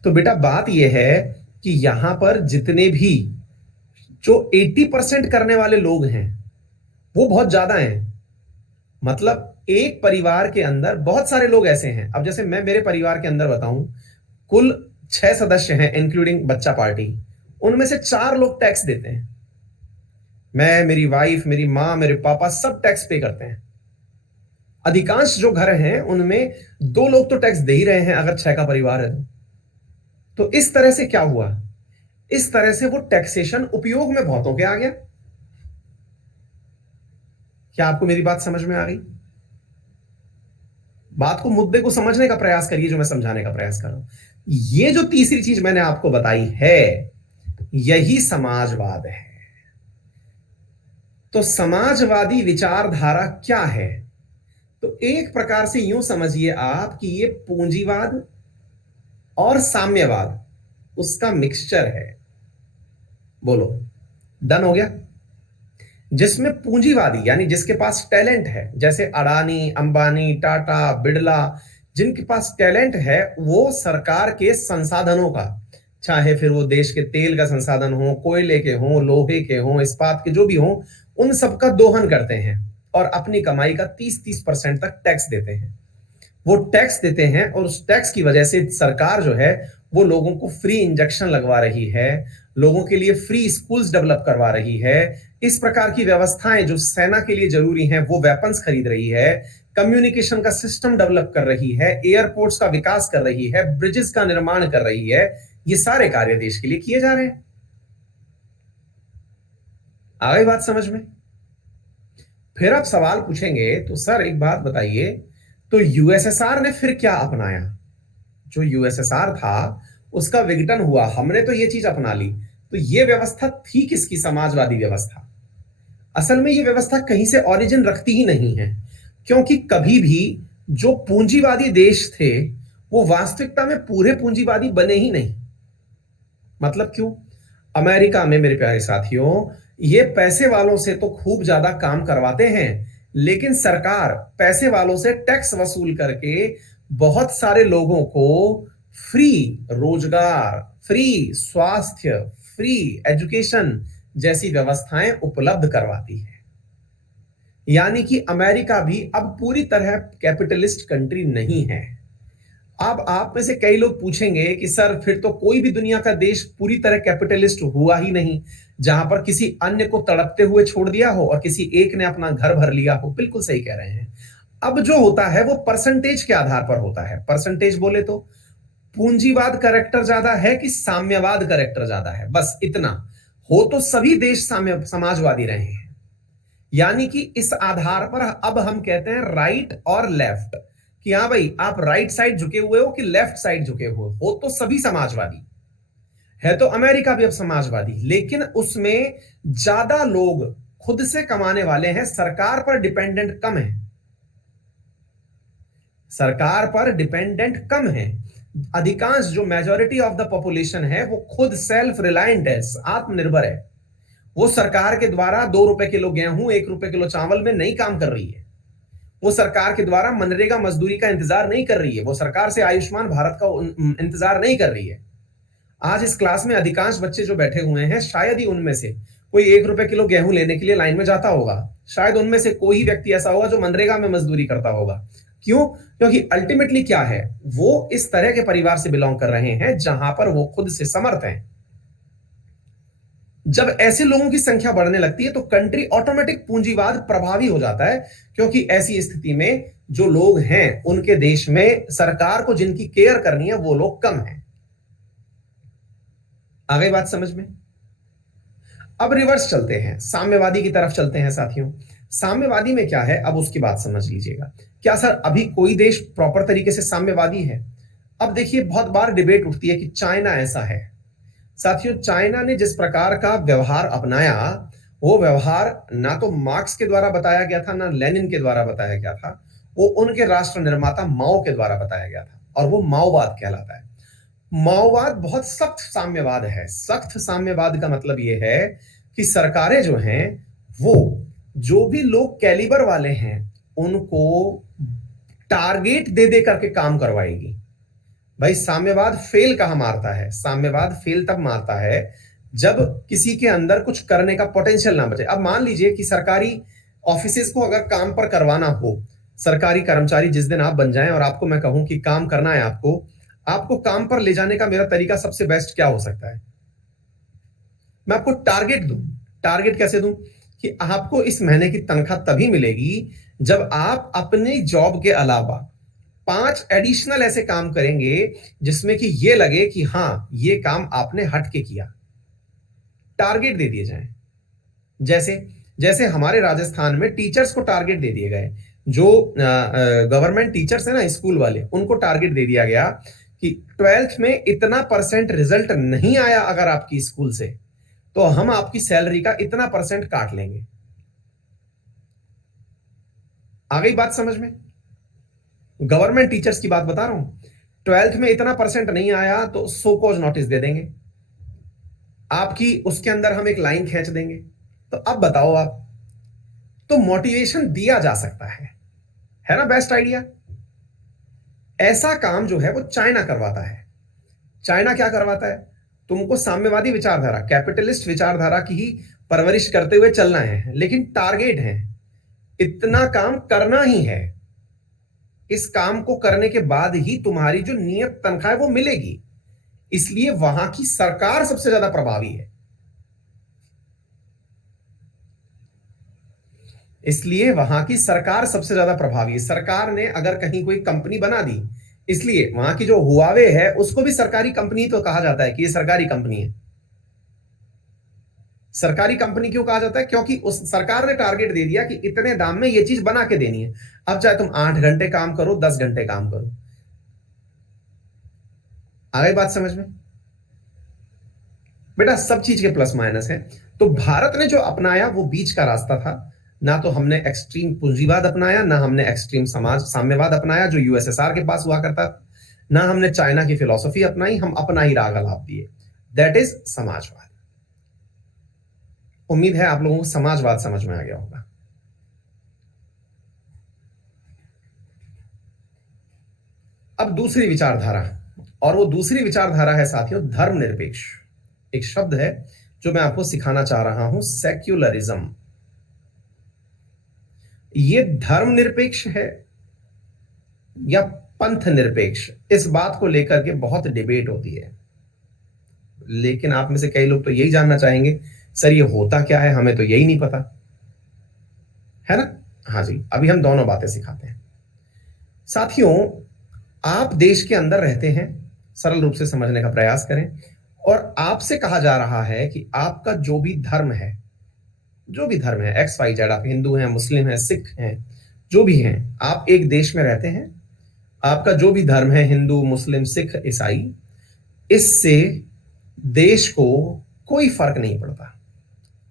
तो बेटा बात यह है कि यहां पर जितने भी जो 80% करने वाले लोग हैं वो बहुत ज्यादा हैं। मतलब एक परिवार के अंदर बहुत सारे लोग ऐसे हैं। अब जैसे मैं मेरे परिवार के अंदर बताऊं, कुल 6 सदस्य हैं इंक्लूडिंग बच्चा पार्टी, उनमें से 4 लोग टैक्स देते हैं। मैं, मेरी वाइफ, मेरी मां, मेरे पापा सब टैक्स पे करते हैं। अधिकांश जो घर हैं उनमें 2 लोग तो टैक्स दे ही रहे हैं अगर 6 का परिवार है तो इस तरह से क्या हुआ? इस तरह से वो टैक्सेशन उपयोग में बहुतों के आ गया। क्या आपको मेरी बात समझ में आ गई? बात को, मुद्दे को समझने का प्रयास करिए जो मैं समझाने का प्रयास कर रहा हूं। ये जो तीसरी चीज मैंने आपको बताई है, यही समाजवाद है। तो समाजवादी विचारधारा क्या है? तो एक प्रकार से यूं समझिए आप कि ये पूंजीवाद और साम्यवाद उसका मिक्सचर है। बोलो, डन हो गया? जिसमें पूंजीवादी यानी जिसके पास टैलेंट है, जैसे अडानी, अंबानी, टाटा, बिड़ला, जिनके पास टैलेंट है वो सरकार के संसाधनों का, चाहे फिर वो देश के तेल का संसाधन हो, कोयले के हो, लोहे के हो, इस्पात के जो भी हो, उन सब का दोहन करते हैं और अपनी कमाई का 30% तक टैक्स देते हैं। वो टैक्स देते हैं और उस टैक्स की वजह से सरकार जो है वो लोगों को फ्री इंजेक्शन लगवा रही है, लोगों के लिए फ्री स्कूल्स डेवलप करवा रही है, इस प्रकार की व्यवस्थाएं जो सेना के लिए जरूरी हैं वो वेपन्स खरीद रही है, कम्युनिकेशन का सिस्टम डेवलप कर रही है, एयरपोर्ट्स का विकास कर रही है, ब्रिजेस का निर्माण कर रही है। ये सारे कार्य देश के लिए किए जा रहे हैं। आ गई बात समझ में? फिर आप सवाल पूछेंगे तो सर एक बात बताइए, तो यूएसएसआर ने फिर क्या अपनाया? जो यूएसएसआर था उसका विघटन हुआ, हमने तो ये चीज अपना ली, तो ये व्यवस्था थी किसकी? समाजवादी व्यवस्था। असल में ये व्यवस्था कहीं से ओरिजिन रखती ही नहीं है, क्योंकि कभी भी जो पूंजीवादी देश थे वो वास्तविकता में पूरे पूंजीवादी बने ही नहीं। मतलब क्यों? अमेरिका में मेरे प्यारे साथियों ये पैसे वालों से तो खूब ज्यादा काम करवाते हैं, लेकिन सरकार पैसे वालों से टैक्स वसूल करके बहुत सारे लोगों को फ्री रोजगार, फ्री स्वास्थ्य, फ्री एजुकेशन जैसी व्यवस्थाएं उपलब्ध करवाती है। यानी कि अमेरिका भी अब पूरी तरह कैपिटलिस्ट कंट्री नहीं है। अब आप में से कई लोग पूछेंगे कि सर फिर तो कोई भी दुनिया का देश पूरी तरह कैपिटलिस्ट हुआ ही नहीं, जहां पर किसी अन्य को तड़पते हुए छोड़ दिया हो और किसी एक ने अपना घर भर लिया हो। बिल्कुल सही कह रहे हैं। अब जो होता है वो परसेंटेज के आधार पर होता है। परसेंटेज बोले तो पूंजीवाद करेक्टर ज्यादा है कि साम्यवाद करेक्टर ज्यादा है, बस इतना। हो तो सभी देश साम्य समाजवादी रहे हैं। यानी कि इस आधार पर अब हम कहते हैं राइट और लेफ्ट, कि हाँ भाई आप राइट साइड झुके हुए हो कि लेफ्ट साइड झुके हुए हो तो सभी समाजवादी है। तो अमेरिका भी अब समाजवादी, लेकिन उसमें ज्यादा लोग खुद से कमाने वाले हैं, सरकार पर डिपेंडेंट कम है। सरकार पर डिपेंडेंट कम है। अधिकांश जो मेजॉरिटी ऑफ द पॉपुलेशन है वो खुद सेल्फ रिलायंट है, आत्मनिर्भर है। वो सरकार के द्वारा 2 रुपए किलो गेहूं, 1 रुपए किलो चावल में नहीं काम कर रही है। वो सरकार के द्वारा मनरेगा मजदूरी का इंतजार नहीं कर रही है। वो सरकार से आयुष्मान भारत का इंतजार नहीं कर रही है। आज इस क्लास में अधिकांश बच्चे जो बैठे हुए हैं, शायद ही उनमें से कोई 1 रुपए किलो गेहूं लेने के लिए लाइन में जाता होगा। शायद उनमें से कोई ही व्यक्ति ऐसा होगा जो मनरेगा में मजदूरी करता होगा। क्यों? क्योंकि अल्टीमेटली क्या है, वो इस तरह के परिवार से बिलोंग कर रहे हैं जहां पर वो खुद से समर्थ हैं। जब ऐसे लोगों की संख्या बढ़ने लगती है तो कंट्री ऑटोमेटिक पूंजीवाद प्रभावी हो जाता है, क्योंकि ऐसी स्थिति में जो लोग हैं उनके देश में सरकार को जिनकी केयर करनी है वो लोग कम हैं। आ गई बात समझ में? अब रिवर्स चलते हैं, साम्यवादी की तरफ चलते हैं साथियों। साम्यवादी में क्या है, अब उसकी बात समझ लीजिएगा। क्या सर अभी कोई देश प्रॉपर तरीके से साम्यवादी है? अब देखिए, बहुत बार डिबेट उठती है कि चाइना ऐसा है। साथियों, चाइना ने जिस प्रकार का व्यवहार अपनाया, वो व्यवहार ना तो मार्क्स के द्वारा बताया गया था, ना लेनिन के द्वारा बताया गया था। वो उनके राष्ट्र निर्माता माओ के द्वारा बताया गया था, और वो माओवाद कहलाता है। माओवाद बहुत सख्त साम्यवाद है। सख्त साम्यवाद का मतलब ये है कि सरकारें जो हैं वो जो भी लोग कैलिबर वाले हैं उनको टारगेट दे दे करके काम करवाएगी। भाई साम्यवाद फेल कहां मारता है? साम्यवाद फेल तब मारता है जब किसी के अंदर कुछ करने का पोटेंशियल ना बचे। अब मान लीजिए कि सरकारी ऑफिसेज को अगर काम पर करवाना हो, सरकारी कर्मचारी जिस दिन आप बन जाएं और आपको मैं कहूं कि काम करना है आपको काम पर ले जाने का मेरा तरीका सबसे बेस्ट क्या हो सकता है? मैं आपको टारगेट दूं। टारगेट कैसे दूं? कि आपको इस महीने की तनख्वाह तभी मिलेगी जब आप अपनी जॉब के अलावा 5 एडिशनल ऐसे काम करेंगे जिसमें कि ये लगे कि हां ये काम आपने हट के किया। टारगेट दे दिए जाएं। जैसे जैसे हमारे राजस्थान में टीचर्स को टारगेट दे दिए गए। जो गवर्नमेंट टीचर्स है ना, स्कूल वाले, उनको टारगेट दे दिया गया कि 12th में इतना % रिजल्ट नहीं आया अगर आपकी स्कूल से, तो हम आपकी सैलरी का इतना % काट लेंगे। आ गई बात समझ में? गवर्नमेंट टीचर्स की बात बता रहा हूं। 12th में इतना % नहीं आया तो सो कॉज नोटिस दे देंगे आपकी, उसके अंदर हम एक लाइन खींच देंगे। तो अब बताओ आप, तो मोटिवेशन दिया जा सकता है ना? Best idea. ऐसा काम जो है वो चाइना करवाता है। चाइना क्या करवाता है? तुमको साम्यवादी विचारधारा, कैपिटलिस्ट विचारधारा की ही परवरिश करते हुए चलना है, लेकिन टारगेट है इतना काम करना ही है। इस काम को करने के बाद ही तुम्हारी जो नियत तनख्वाह है वो मिलेगी। इसलिए वहां की सरकार सबसे ज्यादा प्रभावी है। इसलिए वहां की सरकार सबसे ज्यादा प्रभावी है। सरकार ने अगर कहीं कोई कंपनी बना दी, इसलिए वहां की जो हुआवे है उसको भी सरकारी कंपनी तो कहा जाता है कि ये सरकारी कंपनी है। सरकारी कंपनी क्यों कहा जाता है? क्योंकि उस सरकार ने टारगेट दे दिया कि इतने दाम में ये चीज बना के देनी है। अब चाहे तुम 8 घंटे काम करो, 10 घंटे काम करो। आ गई बात समझ में? बेटा सब चीज के प्लस माइनस है। तो भारत ने जो अपनाया वो बीच का रास्ता था। ना तो हमने एक्सट्रीम पूंजीवाद अपनाया, ना हमने एक्सट्रीम समाज साम्यवाद अपनाया जो यूएसएसआर के पास हुआ करता, ना हमने चाइना की फिलॉसफी अपनाई। हम अपना ही राग अलाप दिए, दैट इज समाजवाद। उम्मीद है आप लोगों को समाजवाद समझ में आ गया होगा। अब दूसरी विचारधारा, और वो दूसरी विचारधारा है साथियों धर्मनिरपेक्ष। एक शब्द है जो मैं आपको सिखाना चाह रहा हूं, सेक्युलरिज्म। ये धर्मनिरपेक्ष है या पंथ निरपेक्ष, इस बात को लेकर के बहुत डिबेट होती है। लेकिन आप में से कई लोग तो यही जानना चाहेंगे, सर ये होता क्या है, हमें तो यही नहीं पता, है ना? हाँ जी, अभी हम दोनों बातें सिखाते हैं। साथियों, आप देश के अंदर रहते हैं, सरल रूप से समझने का प्रयास करें, और आपसे कहा जा रहा है कि आपका जो भी धर्म है, जो भी धर्म है, एक्स वाई जेड, आप हिंदू हैं, मुस्लिम हैं, सिख हैं, जो भी हैं, आप एक देश में रहते हैं, आपका जो भी धर्म है, हिंदू, मुस्लिम, सिख, ईसाई, इससे देश को कोई फर्क नहीं पड़ता।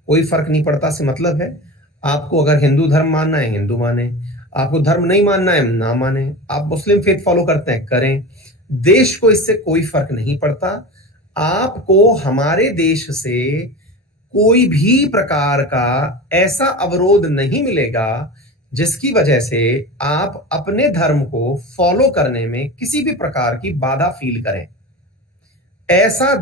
कोई फर्क नहीं पड़ता से मतलब है, आपको अगर हिंदू धर्म मानना है हिंदू माने, आपको धर्म नहीं मानना है ना माने, आप मुस्लिम फेथ फॉलो करते हैं करें, देश को इससे कोई फर्क नहीं पड़ता। आपको हमारे देश से कोई भी प्रकार का ऐसा अवरोध नहीं मिलेगा जिसकी वजह से आप अपने धर्म को फॉलो करने में किसी भी प्रकार की बाधा फील करें। ऐसा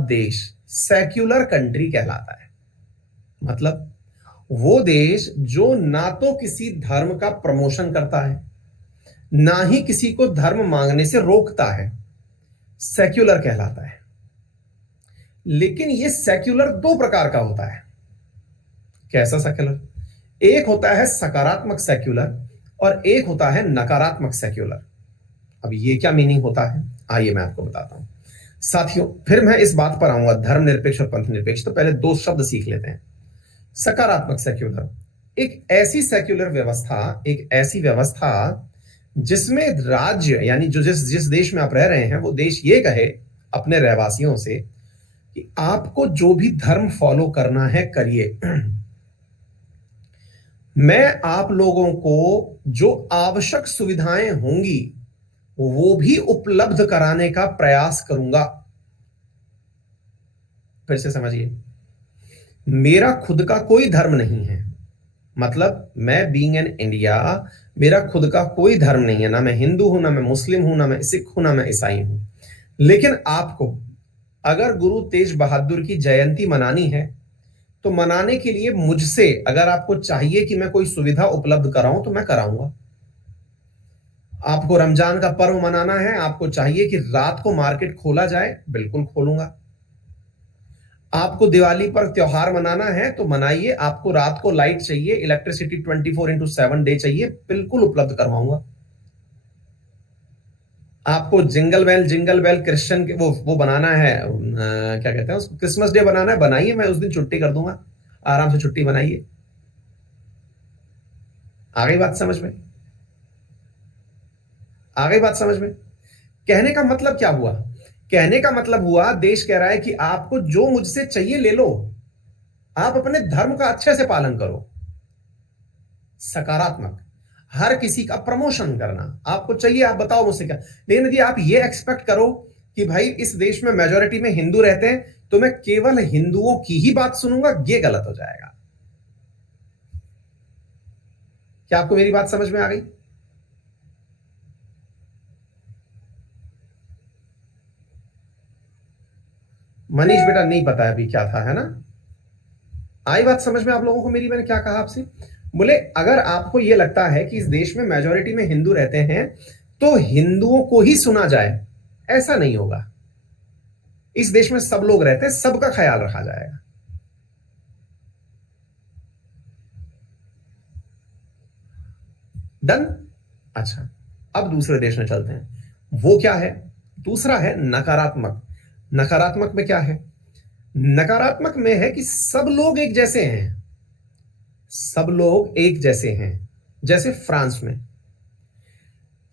देश सेक्युलर कंट्री कहलाता है। मतलब वो देश जो ना तो किसी धर्म का प्रमोशन करता है, ना ही किसी को धर्म मांगने से रोकता है, सेक्युलर कहलाता है। लेकिन ये सेक्युलर दो प्रकार का होता है। कैसा सेक्युलर? एक होता है सकारात्मक सेक्युलर और एक होता है नकारात्मक सेक्युलर। अब ये क्या मीनिंग होता है, आइए मैं आपको बताता हूं। साथियों, फिर मैं इस बात पर आऊंगा धर्मनिरपेक्ष और पंथ निरपेक्ष, तो पहले दो शब्द सीख लेते हैं। सकारात्मक सेक्युलर एक ऐसी सेक्युलर व्यवस्था, एक ऐसी व्यवस्था जिसमें राज्य, यानी जो जिस देश में आप रह रहे हैं, वो देश ये कहे अपने रहवासियों से कि आपको जो भी धर्म फॉलो करना है करिए, मैं आप लोगों को जो आवश्यक सुविधाएं होंगी वो भी उपलब्ध कराने का प्रयास करूंगा। फिर से समझिए, मेरा खुद का कोई धर्म नहीं है, मतलब मैं बीइंग एन इंडिया, मेरा खुद का कोई धर्म नहीं है, ना मैं हिंदू हूं, ना मैं मुस्लिम हूं, ना मैं सिख हूं, ना मैं ईसाई हूं। लेकिन आपको अगर गुरु तेज बहादुर की जयंती मनानी है तो मनाने के लिए मुझसे अगर आपको चाहिए कि मैं कोई सुविधा उपलब्ध कराऊं तो मैं कराऊंगा। आपको रमजान का पर्व मनाना है, आपको चाहिए कि रात को मार्केट खोला जाए, बिल्कुल खोलूंगा। आपको दिवाली पर त्योहार मनाना है तो मनाइए, आपको रात को लाइट चाहिए, इलेक्ट्रिसिटी 24/7 डे चाहिए, बिल्कुल उपलब्ध करवाऊंगा। आपको जिंगल बेल क्रिश्चियन के वो बनाना है, क्या कहते हैं उसको, क्रिसमस डे बनाना है, बनाइए, मैं उस दिन छुट्टी कर दूंगा, आराम से छुट्टी बनाइए। आ गई बात समझ में? आ गई बात समझ में? कहने का मतलब क्या हुआ? कहने का मतलब हुआ, देश कह रहा है कि आपको जो मुझसे चाहिए ले लो, आप अपने धर्म का अच्छे से पालन करो। सकारात्मक, हर किसी का प्रमोशन करना, आपको चाहिए आप बताओ मुझसे क्या। लेकिन यदि आप ये एक्सपेक्ट करो कि भाई इस देश में मेजोरिटी में हिंदू रहते हैं तो मैं केवल हिंदुओं की ही बात सुनूंगा, ये गलत हो जाएगा। क्या आपको मेरी बात समझ में आ गई? मनीष बेटा नहीं पता अभी क्या था, है ना? आई बात समझ में आप लोगों को मेरी? मैंने क्या कहा आपसे? बोले अगर आपको यह लगता है कि इस देश में मेजोरिटी में हिंदू रहते हैं तो हिंदुओं को ही सुना जाए, ऐसा नहीं होगा। इस देश में सब लोग रहते हैं, सबका ख्याल रखा जाएगा। डन? अच्छा, अब दूसरे देश में चलते हैं। वो क्या है? दूसरा है नकारात्मक। नकारात्मक में क्या है? नकारात्मक में है कि सब लोग एक जैसे हैं, सब लोग एक जैसे हैं। जैसे फ्रांस में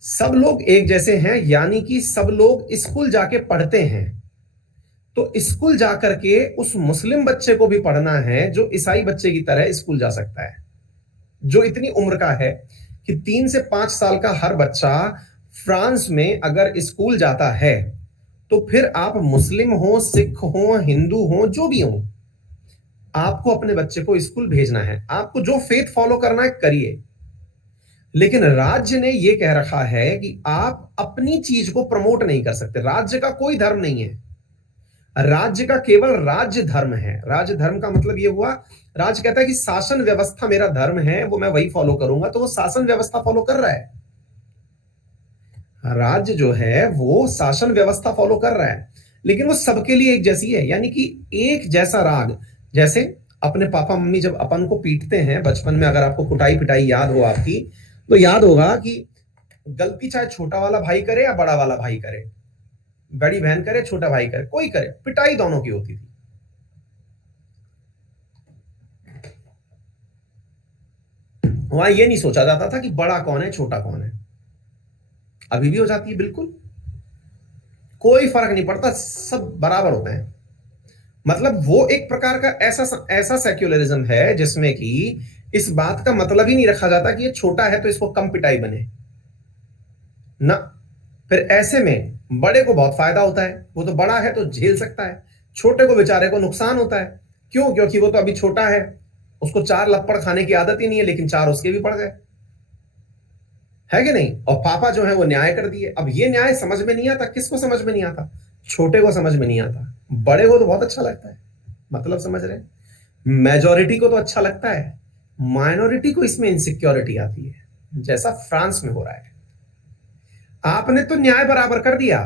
सब लोग एक जैसे हैं, यानी कि सब लोग स्कूल जाके पढ़ते हैं, तो स्कूल जाकर के उस मुस्लिम बच्चे को भी पढ़ना है जो ईसाई बच्चे की तरह स्कूल जा सकता है। जो इतनी उम्र का है कि 3 से 5 साल का हर बच्चा फ्रांस में अगर स्कूल जाता है तो फिर आप मुस्लिम हो, सिख हो, हिंदू हो, जो भी हो, आपको अपने बच्चे को स्कूल भेजना है। आपको जो फेथ फॉलो करना है करिए, लेकिन राज्य ने यह कह रखा है कि आप अपनी चीज को प्रमोट नहीं कर सकते। राज्य का कोई धर्म नहीं है, राज्य का केवल राज्य धर्म है। राज्य धर्म का मतलब यह हुआ, राज्य कहता है कि शासन व्यवस्था मेरा धर्म है, वो मैं वही फॉलो करूंगा, तो वो शासन व्यवस्था फॉलो कर रहा है। राज्य जो है वो शासन व्यवस्था फॉलो कर रहा है, लेकिन वो सबके लिए एक जैसी है, यानी कि एक जैसा राग। जैसे अपने पापा मम्मी जब अपन को पीटते हैं बचपन में, अगर आपको कुटाई पिटाई याद हो आपकी, तो याद होगा कि गलती चाहे छोटा वाला भाई करे या बड़ा वाला भाई करे, बड़ी बहन करे छोटा भाई करे, कोई करे, पिटाई दोनों की होती थी। वहां ये नहीं सोचा जाता था कि बड़ा कौन है छोटा कौन है। अभी भी हो जाती है बिल्कुल, कोई फर्क नहीं पड़ता, सब बराबर होते हैं। मतलब वो एक प्रकार का ऐसा ऐसा सेक्युलरिज्म है जिसमें कि इस बात का मतलब ही नहीं रखा जाता कि ये छोटा है तो इसको कम पिटाई बने ना। फिर ऐसे में बड़े को बहुत फायदा होता है, वो तो बड़ा है तो झेल सकता है, छोटे को बेचारे को नुकसान होता है। क्यों? क्योंकि वो तो अभी छोटा है, उसको चार लपड़ खाने की आदत ही नहीं है, लेकिन चार उसके भी पड़ गए, है कि नहीं? और पापा जो है वो न्याय कर दिए। अब ये न्याय समझ में नहीं आता, किसको समझ में नहीं आता? छोटे को समझ में नहीं आता, बड़े को तो बहुत अच्छा लगता है। मतलब समझ रहे? मेजॉरिटी को तो अच्छा लगता है, माइनॉरिटी को इसमें इनसिक्योरिटी आती है, जैसा फ्रांस में हो रहा है। आपने तो न्याय बराबर कर दिया,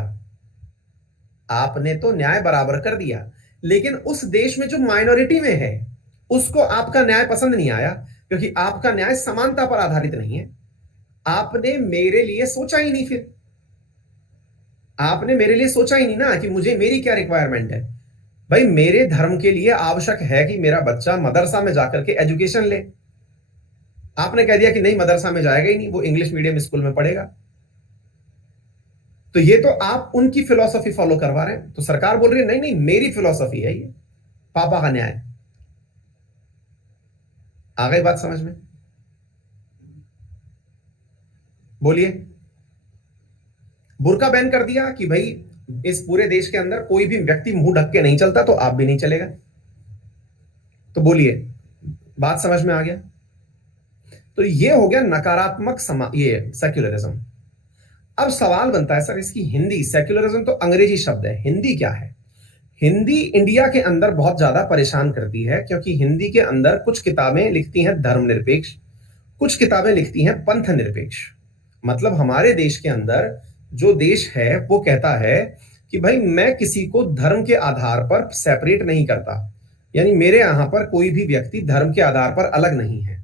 आपने तो न्याय बराबर कर दिया, लेकिन उस देश में जो माइनॉरिटी में है उसको आपका न्याय पसंद नहीं आया, क्योंकि आपका न्याय समानता पर आधारित नहीं है। आपने मेरे लिए सोचा ही नहीं, फिर आपने मेरे लिए सोचा ही नहीं ना कि मुझे, मेरी क्या रिक्वायरमेंट है। भाई मेरे धर्म के लिए आवश्यक है कि मेरा बच्चा मदरसा में जाकर के एजुकेशन ले। आपने कह दिया कि नहीं, मदरसा में जाएगा ही नहीं, वो इंग्लिश मीडियम स्कूल में पढ़ेगा। तो ये तो आप उनकी फिलॉसफी फॉलो करवा रहे हैं। तो सरकार बोल रही है नहीं नहीं, मेरी फिलॉसफी है ये, पापा का न्याय। आ गई बात समझ में? बोलिए। बुर्का बैन कर दिया कि भाई इस पूरे देश के अंदर कोई भी व्यक्ति मुंह ढक के नहीं चलता, तो आप भी नहीं चलेगा। तो बोलिए, बात समझ में आ गया? तो ये हो गया नकारात्मक ये सेक्युलरिज्म। अब सवाल बनता है, सर इसकी हिंदी, सेक्युलरिज्म तो अंग्रेजी शब्द है, हिंदी क्या है? हिंदी इंडिया के अंदर बहुत ज्यादा परेशान करती है, क्योंकि हिंदी के अंदर कुछ किताबें लिखती हैं धर्मनिरपेक्ष, कुछ किताबें लिखती हैं पंथ निरपेक्ष। मतलब हमारे देश के अंदर जो देश है वो कहता है कि भाई मैं किसी को धर्म के आधार पर सेपरेट नहीं करता, यानी मेरे यहां पर कोई भी व्यक्ति धर्म के आधार पर अलग नहीं है।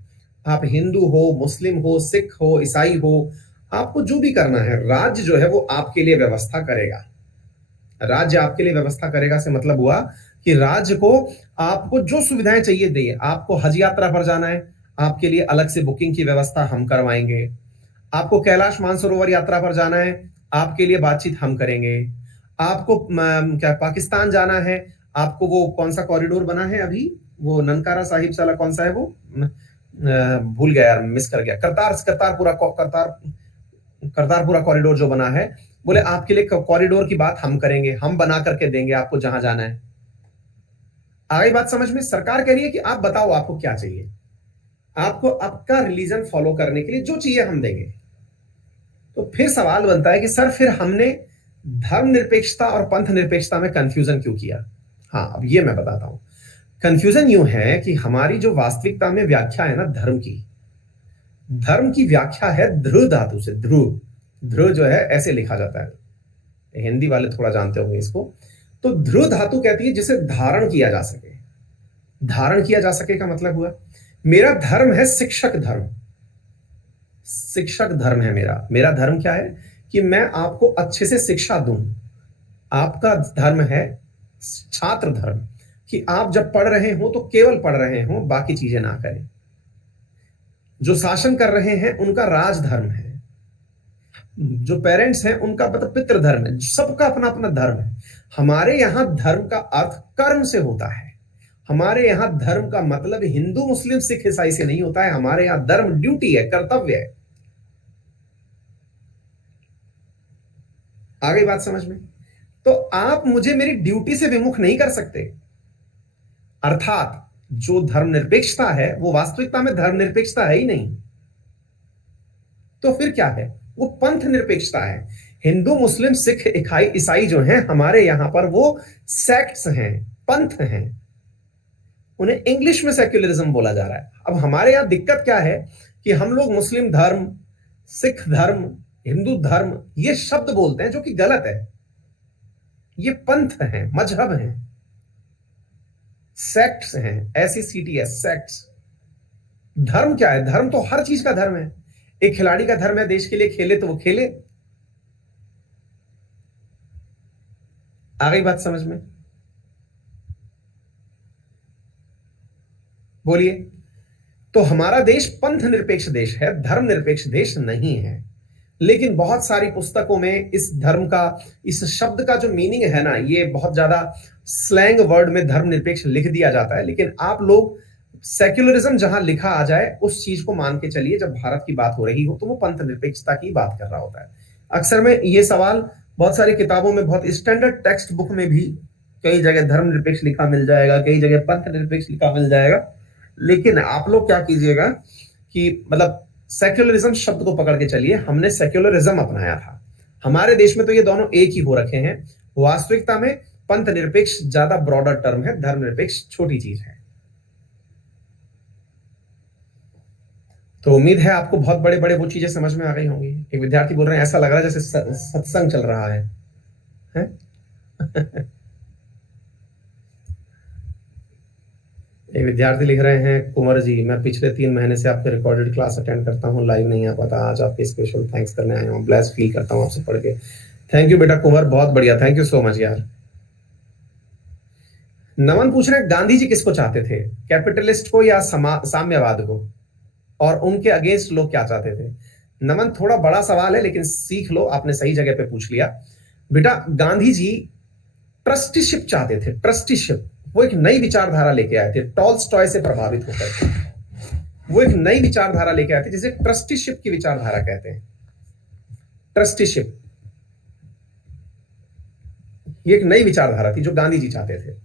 आप हिंदू हो, मुस्लिम हो, सिख हो, ईसाई हो, आपको जो भी करना है, राज्य जो है वो आपके लिए व्यवस्था करेगा। राज्य आपके लिए व्यवस्था करेगा से मतलब हुआ कि राज्य को आपको जो सुविधाएं चाहिए दे। आपको हज यात्रा पर जाना है, आपके लिए अलग से बुकिंग की व्यवस्था हम करवाएंगे। आपको कैलाश मानसरोवर यात्रा पर जाना है, आपके लिए बातचीत हम करेंगे। आपको क्या पाकिस्तान जाना है, आपको वो कौन सा कॉरिडोर बना है अभी, वो ननकाना साहिब साला कौन सा है वो, भूल गया यार, मिस कर गया, करतारपुरा कॉरिडोर जो बना है, बोले आपके लिए कॉरिडोर की बात हम करेंगे, हम बना करके देंगे आपको जहां जाना है। आ गई बात समझ में? सरकार कह रही है कि आप बताओ आपको क्या चाहिए, आपको आपका रिलीजन फॉलो करने के लिए जो चाहिए हम देंगे। तो फिर सवाल बनता है कि सर फिर हमने धर्म निरपेक्षता और पंथ निरपेक्षता में कंफ्यूजन क्यों किया? हाँ, अब ये मैं बताता हूं। कंफ्यूजन यूं है कि हमारी जो वास्तविकता में व्याख्या है ना धर्म की, धर्म की व्याख्या है ध्रुव धातु से। ध्रुव, ध्रुव जो है ऐसे लिखा जाता है, हिंदी वाले थोड़ा जानते होंगे इसको। तो ध्रुव धातु कहती है जिसे धारण किया जा सके। धारण किया जा सके का मतलब हुआ, मेरा धर्म है शिक्षक धर्म, शिक्षक धर्म है मेरा। मेरा धर्म क्या है कि मैं आपको अच्छे से शिक्षा दूं। आपका धर्म है छात्र धर्म, कि आप जब पढ़ रहे हो तो केवल पढ़ रहे हो, बाकी चीजें ना करें। जो शासन कर रहे हैं उनका राज धर्म है, जो पेरेंट्स हैं उनका मतलब पितृ धर्म है, सबका अपना अपना धर्म है। हमारे यहां धर्म का अर्थ कर्म से होता है। हमारे यहां धर्म का मतलब हिंदू मुस्लिम सिख ईसाई से नहीं होता है। हमारे यहां धर्म ड्यूटी है, कर्तव्य है। आ गई बात समझ में? तो आप मुझे मेरी ड्यूटी से विमुख नहीं कर सकते। अर्थात जो धर्मनिरपेक्षता है वो वास्तविकता में धर्मनिरपेक्षता है ही नहीं। तो फिर क्या है? वो पंथ निरपेक्षता है। हिंदू, मुस्लिम, सिख, ईसाई जो हैं हमारे यहां पर, वो सेक्ट्स हैं, पंथ हैं। उन्हें इंग्लिश में सेक्युलरिज्म बोला जा रहा है। अब हमारे यहां दिक्कत क्या है कि हम लोग मुस्लिम धर्म, सिख धर्म, हिंदू धर्म ये शब्द बोलते हैं, जो कि गलत है। ये पंथ हैं, मजहब हैं, सेक्ट्स हैं, SECTS, सेक्ट्स। धर्म क्या है? धर्म तो हर चीज का धर्म है। एक खिलाड़ी का धर्म है देश के लिए खेले तो वो खेले। आ गई बात समझ में? बोलिए। तो हमारा देश पंथ निरपेक्ष देश है, धर्म निरपेक्ष देश नहीं है। लेकिन बहुत सारी पुस्तकों में इस धर्म का, इस शब्द का जो मीनिंग है ना, ये बहुत ज्यादा स्लैंग वर्ड में धर्म निरपेक्ष लिख दिया जाता है। लेकिन आप लोग सेक्युलरिज्म जहां लिखा आ जाए उस चीज को मान के चलिए, जब भारत की बात हो रही हो तो वो पंथ निरपेक्षता की बात कर रहा होता है। अक्सर में ये सवाल बहुत सारी किताबों में, बहुत स्टैंडर्ड टेक्स्ट बुक में भी कई जगह धर्म निरपेक्ष लिखा मिल जाएगा, कई जगह पंथ निरपेक्ष लिखा मिल जाएगा। लेकिन आप लोग क्या कीजिएगा कि मतलब सेक्युलरिज्म शब्द को पकड़ के चलिए। हमने सेक्युलरिज्म अपनाया था। हमारे देश में तो ये दोनों एक ही हो रखे हैं। वास्तविकता में पंथ निरपेक्ष ज्यादा ब्रॉडर टर्म है, धर्म निरपेक्ष छोटी चीज है। तो उम्मीद है आपको बहुत बड़े बड़े वो चीजें समझ में आ गई होंगी। एक विद्यार्थी बोल रहे हैं ऐसा लग रहा है जैसे सत्संग चल रहा है, एक विद्यार्थी लिख रहे हैं, कुंवर जी मैं पिछले 3 महीने से आपके रिकॉर्डेड क्लास अटेंड करता हूँ, लाइव नहीं आ पाता, आज आपके स्पेशल थैंक्स करने आया हूँ, ब्लेस फील करता हूँ आपसे पढ़ के। थैंक यू बेटा कुंवर, बहुत बढ़िया, थैंक यू सो मच यार। नमन पूछ रहे हैं गांधी जी किसको चाहते थे, कैपिटलिस्ट को या साम्यवाद को, और उनके अगेंस्ट लोग क्या चाहते थे? नमन थोड़ा बड़ा सवाल है लेकिन सीख लो, आपने सही जगह पे पूछ लिया। बेटा गांधी जी ट्रस्टीशिप चाहते थे, ट्रस्टीशिप। वो एक नई विचारधारा लेके आए थे, टॉल्स्टॉय से प्रभावित होकर वो एक नई विचारधारा लेके आए थे जिसे ट्रस्टीशिप की विचारधारा कहते हैं। ट्रस्टीशिप ये एक नई विचारधारा थी जो गांधी जी चाहते थे।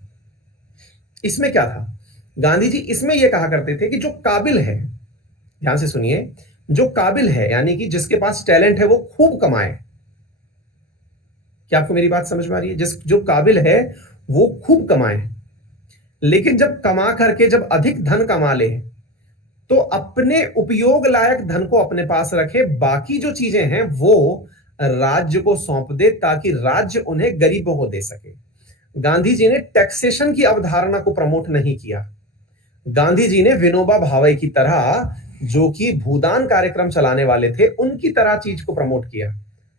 इसमें क्या था? गांधी जी इसमें यह कहा करते थे कि जो काबिल है, ध्यान से सुनिए, जो काबिल है यानी कि जिसके पास टैलेंट है वो खूब कमाए। क्या आपको मेरी बात समझ में आ रही है? जो काबिल है वो खूब कमाए, लेकिन जब कमा करके जब अधिक धन कमा ले तो अपने उपयोग लायक धन को अपने पास रखे, बाकी जो चीजें हैं वो राज्य को सौंप दे ताकि राज्य उन्हें गरीबों को दे सके। गांधी जी ने टैक्सेशन की अवधारणा को प्रमोट नहीं किया। गांधी जी ने विनोबा भावे की तरह, जो कि भूदान कार्यक्रम चलाने वाले थे, उनकी तरह चीज को प्रमोट किया।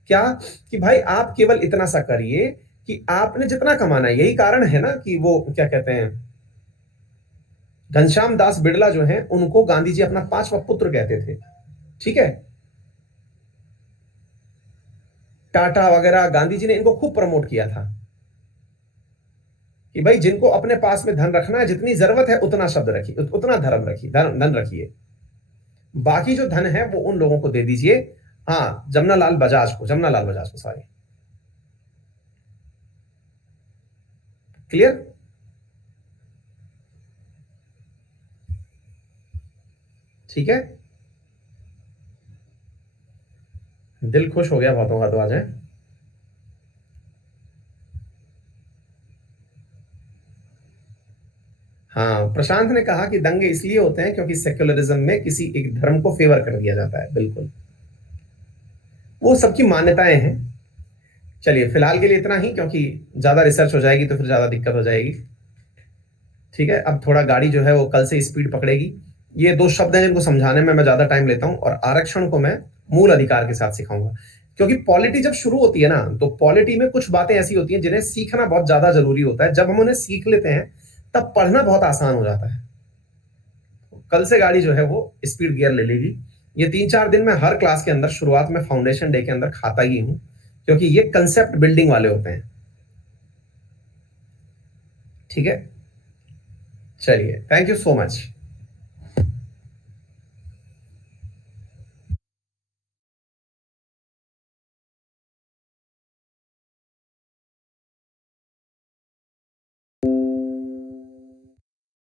क्या कि भाई आप केवल इतना सा करिए कि आपने जितना कमाना है। यही कारण है ना कि वो क्या कहते हैं, घनश्याम दास बिड़ला जो हैं उनको गांधी जी अपना 5वां पुत्र कहते थे। ठीक है, टाटा वगैरह, गांधी जी ने इनको खूब प्रमोट किया था कि भाई जिनको अपने पास में धन रखना है, जितनी जरूरत है उतना शब्द रखिए, उतना धर्म रखिए, धन रखिए, बाकी जो धन है वो उन लोगों को दे दीजिए। हाँ, जमनालाल बजाज को सॉरी। क्लियर? ठीक है, दिल खुश हो गया बहुतों का तो आज है। हाँ, प्रशांत ने कहा कि दंगे इसलिए होते हैं क्योंकि सेक्युलरिज्म में किसी एक धर्म को फेवर कर दिया जाता है। बिल्कुल, वो सबकी मान्यताएं हैं। चलिए फिलहाल के लिए इतना ही, क्योंकि ज्यादा रिसर्च हो जाएगी तो फिर ज्यादा दिक्कत हो जाएगी। ठीक है, अब थोड़ा गाड़ी जो है वो कल से स्पीड पकड़ेगी। ये 2 शब्द हैं जिनको समझाने में मैं ज्यादा टाइम लेता हूं, और आरक्षण को मैं मूल अधिकार के साथ सिखाऊंगा। क्योंकि पॉलिटी जब शुरू होती है ना, तो पॉलिटी में कुछ बातें ऐसी होती हैं जिन्हें सीखना बहुत ज्यादा जरूरी होता है। जब हम उन्हें सीख लेते हैं तब पढ़ना बहुत आसान हो जाता है। कल से गाड़ी जो है वो स्पीड गियर ले लेगी। ये 3-4 दिन में हर क्लास के अंदर शुरुआत में फाउंडेशन डे के अंदर खाता ही हूं, क्योंकि ये कंसेप्ट बिल्डिंग वाले होते हैं। ठीक है, चलिए, थैंक यू सो मच।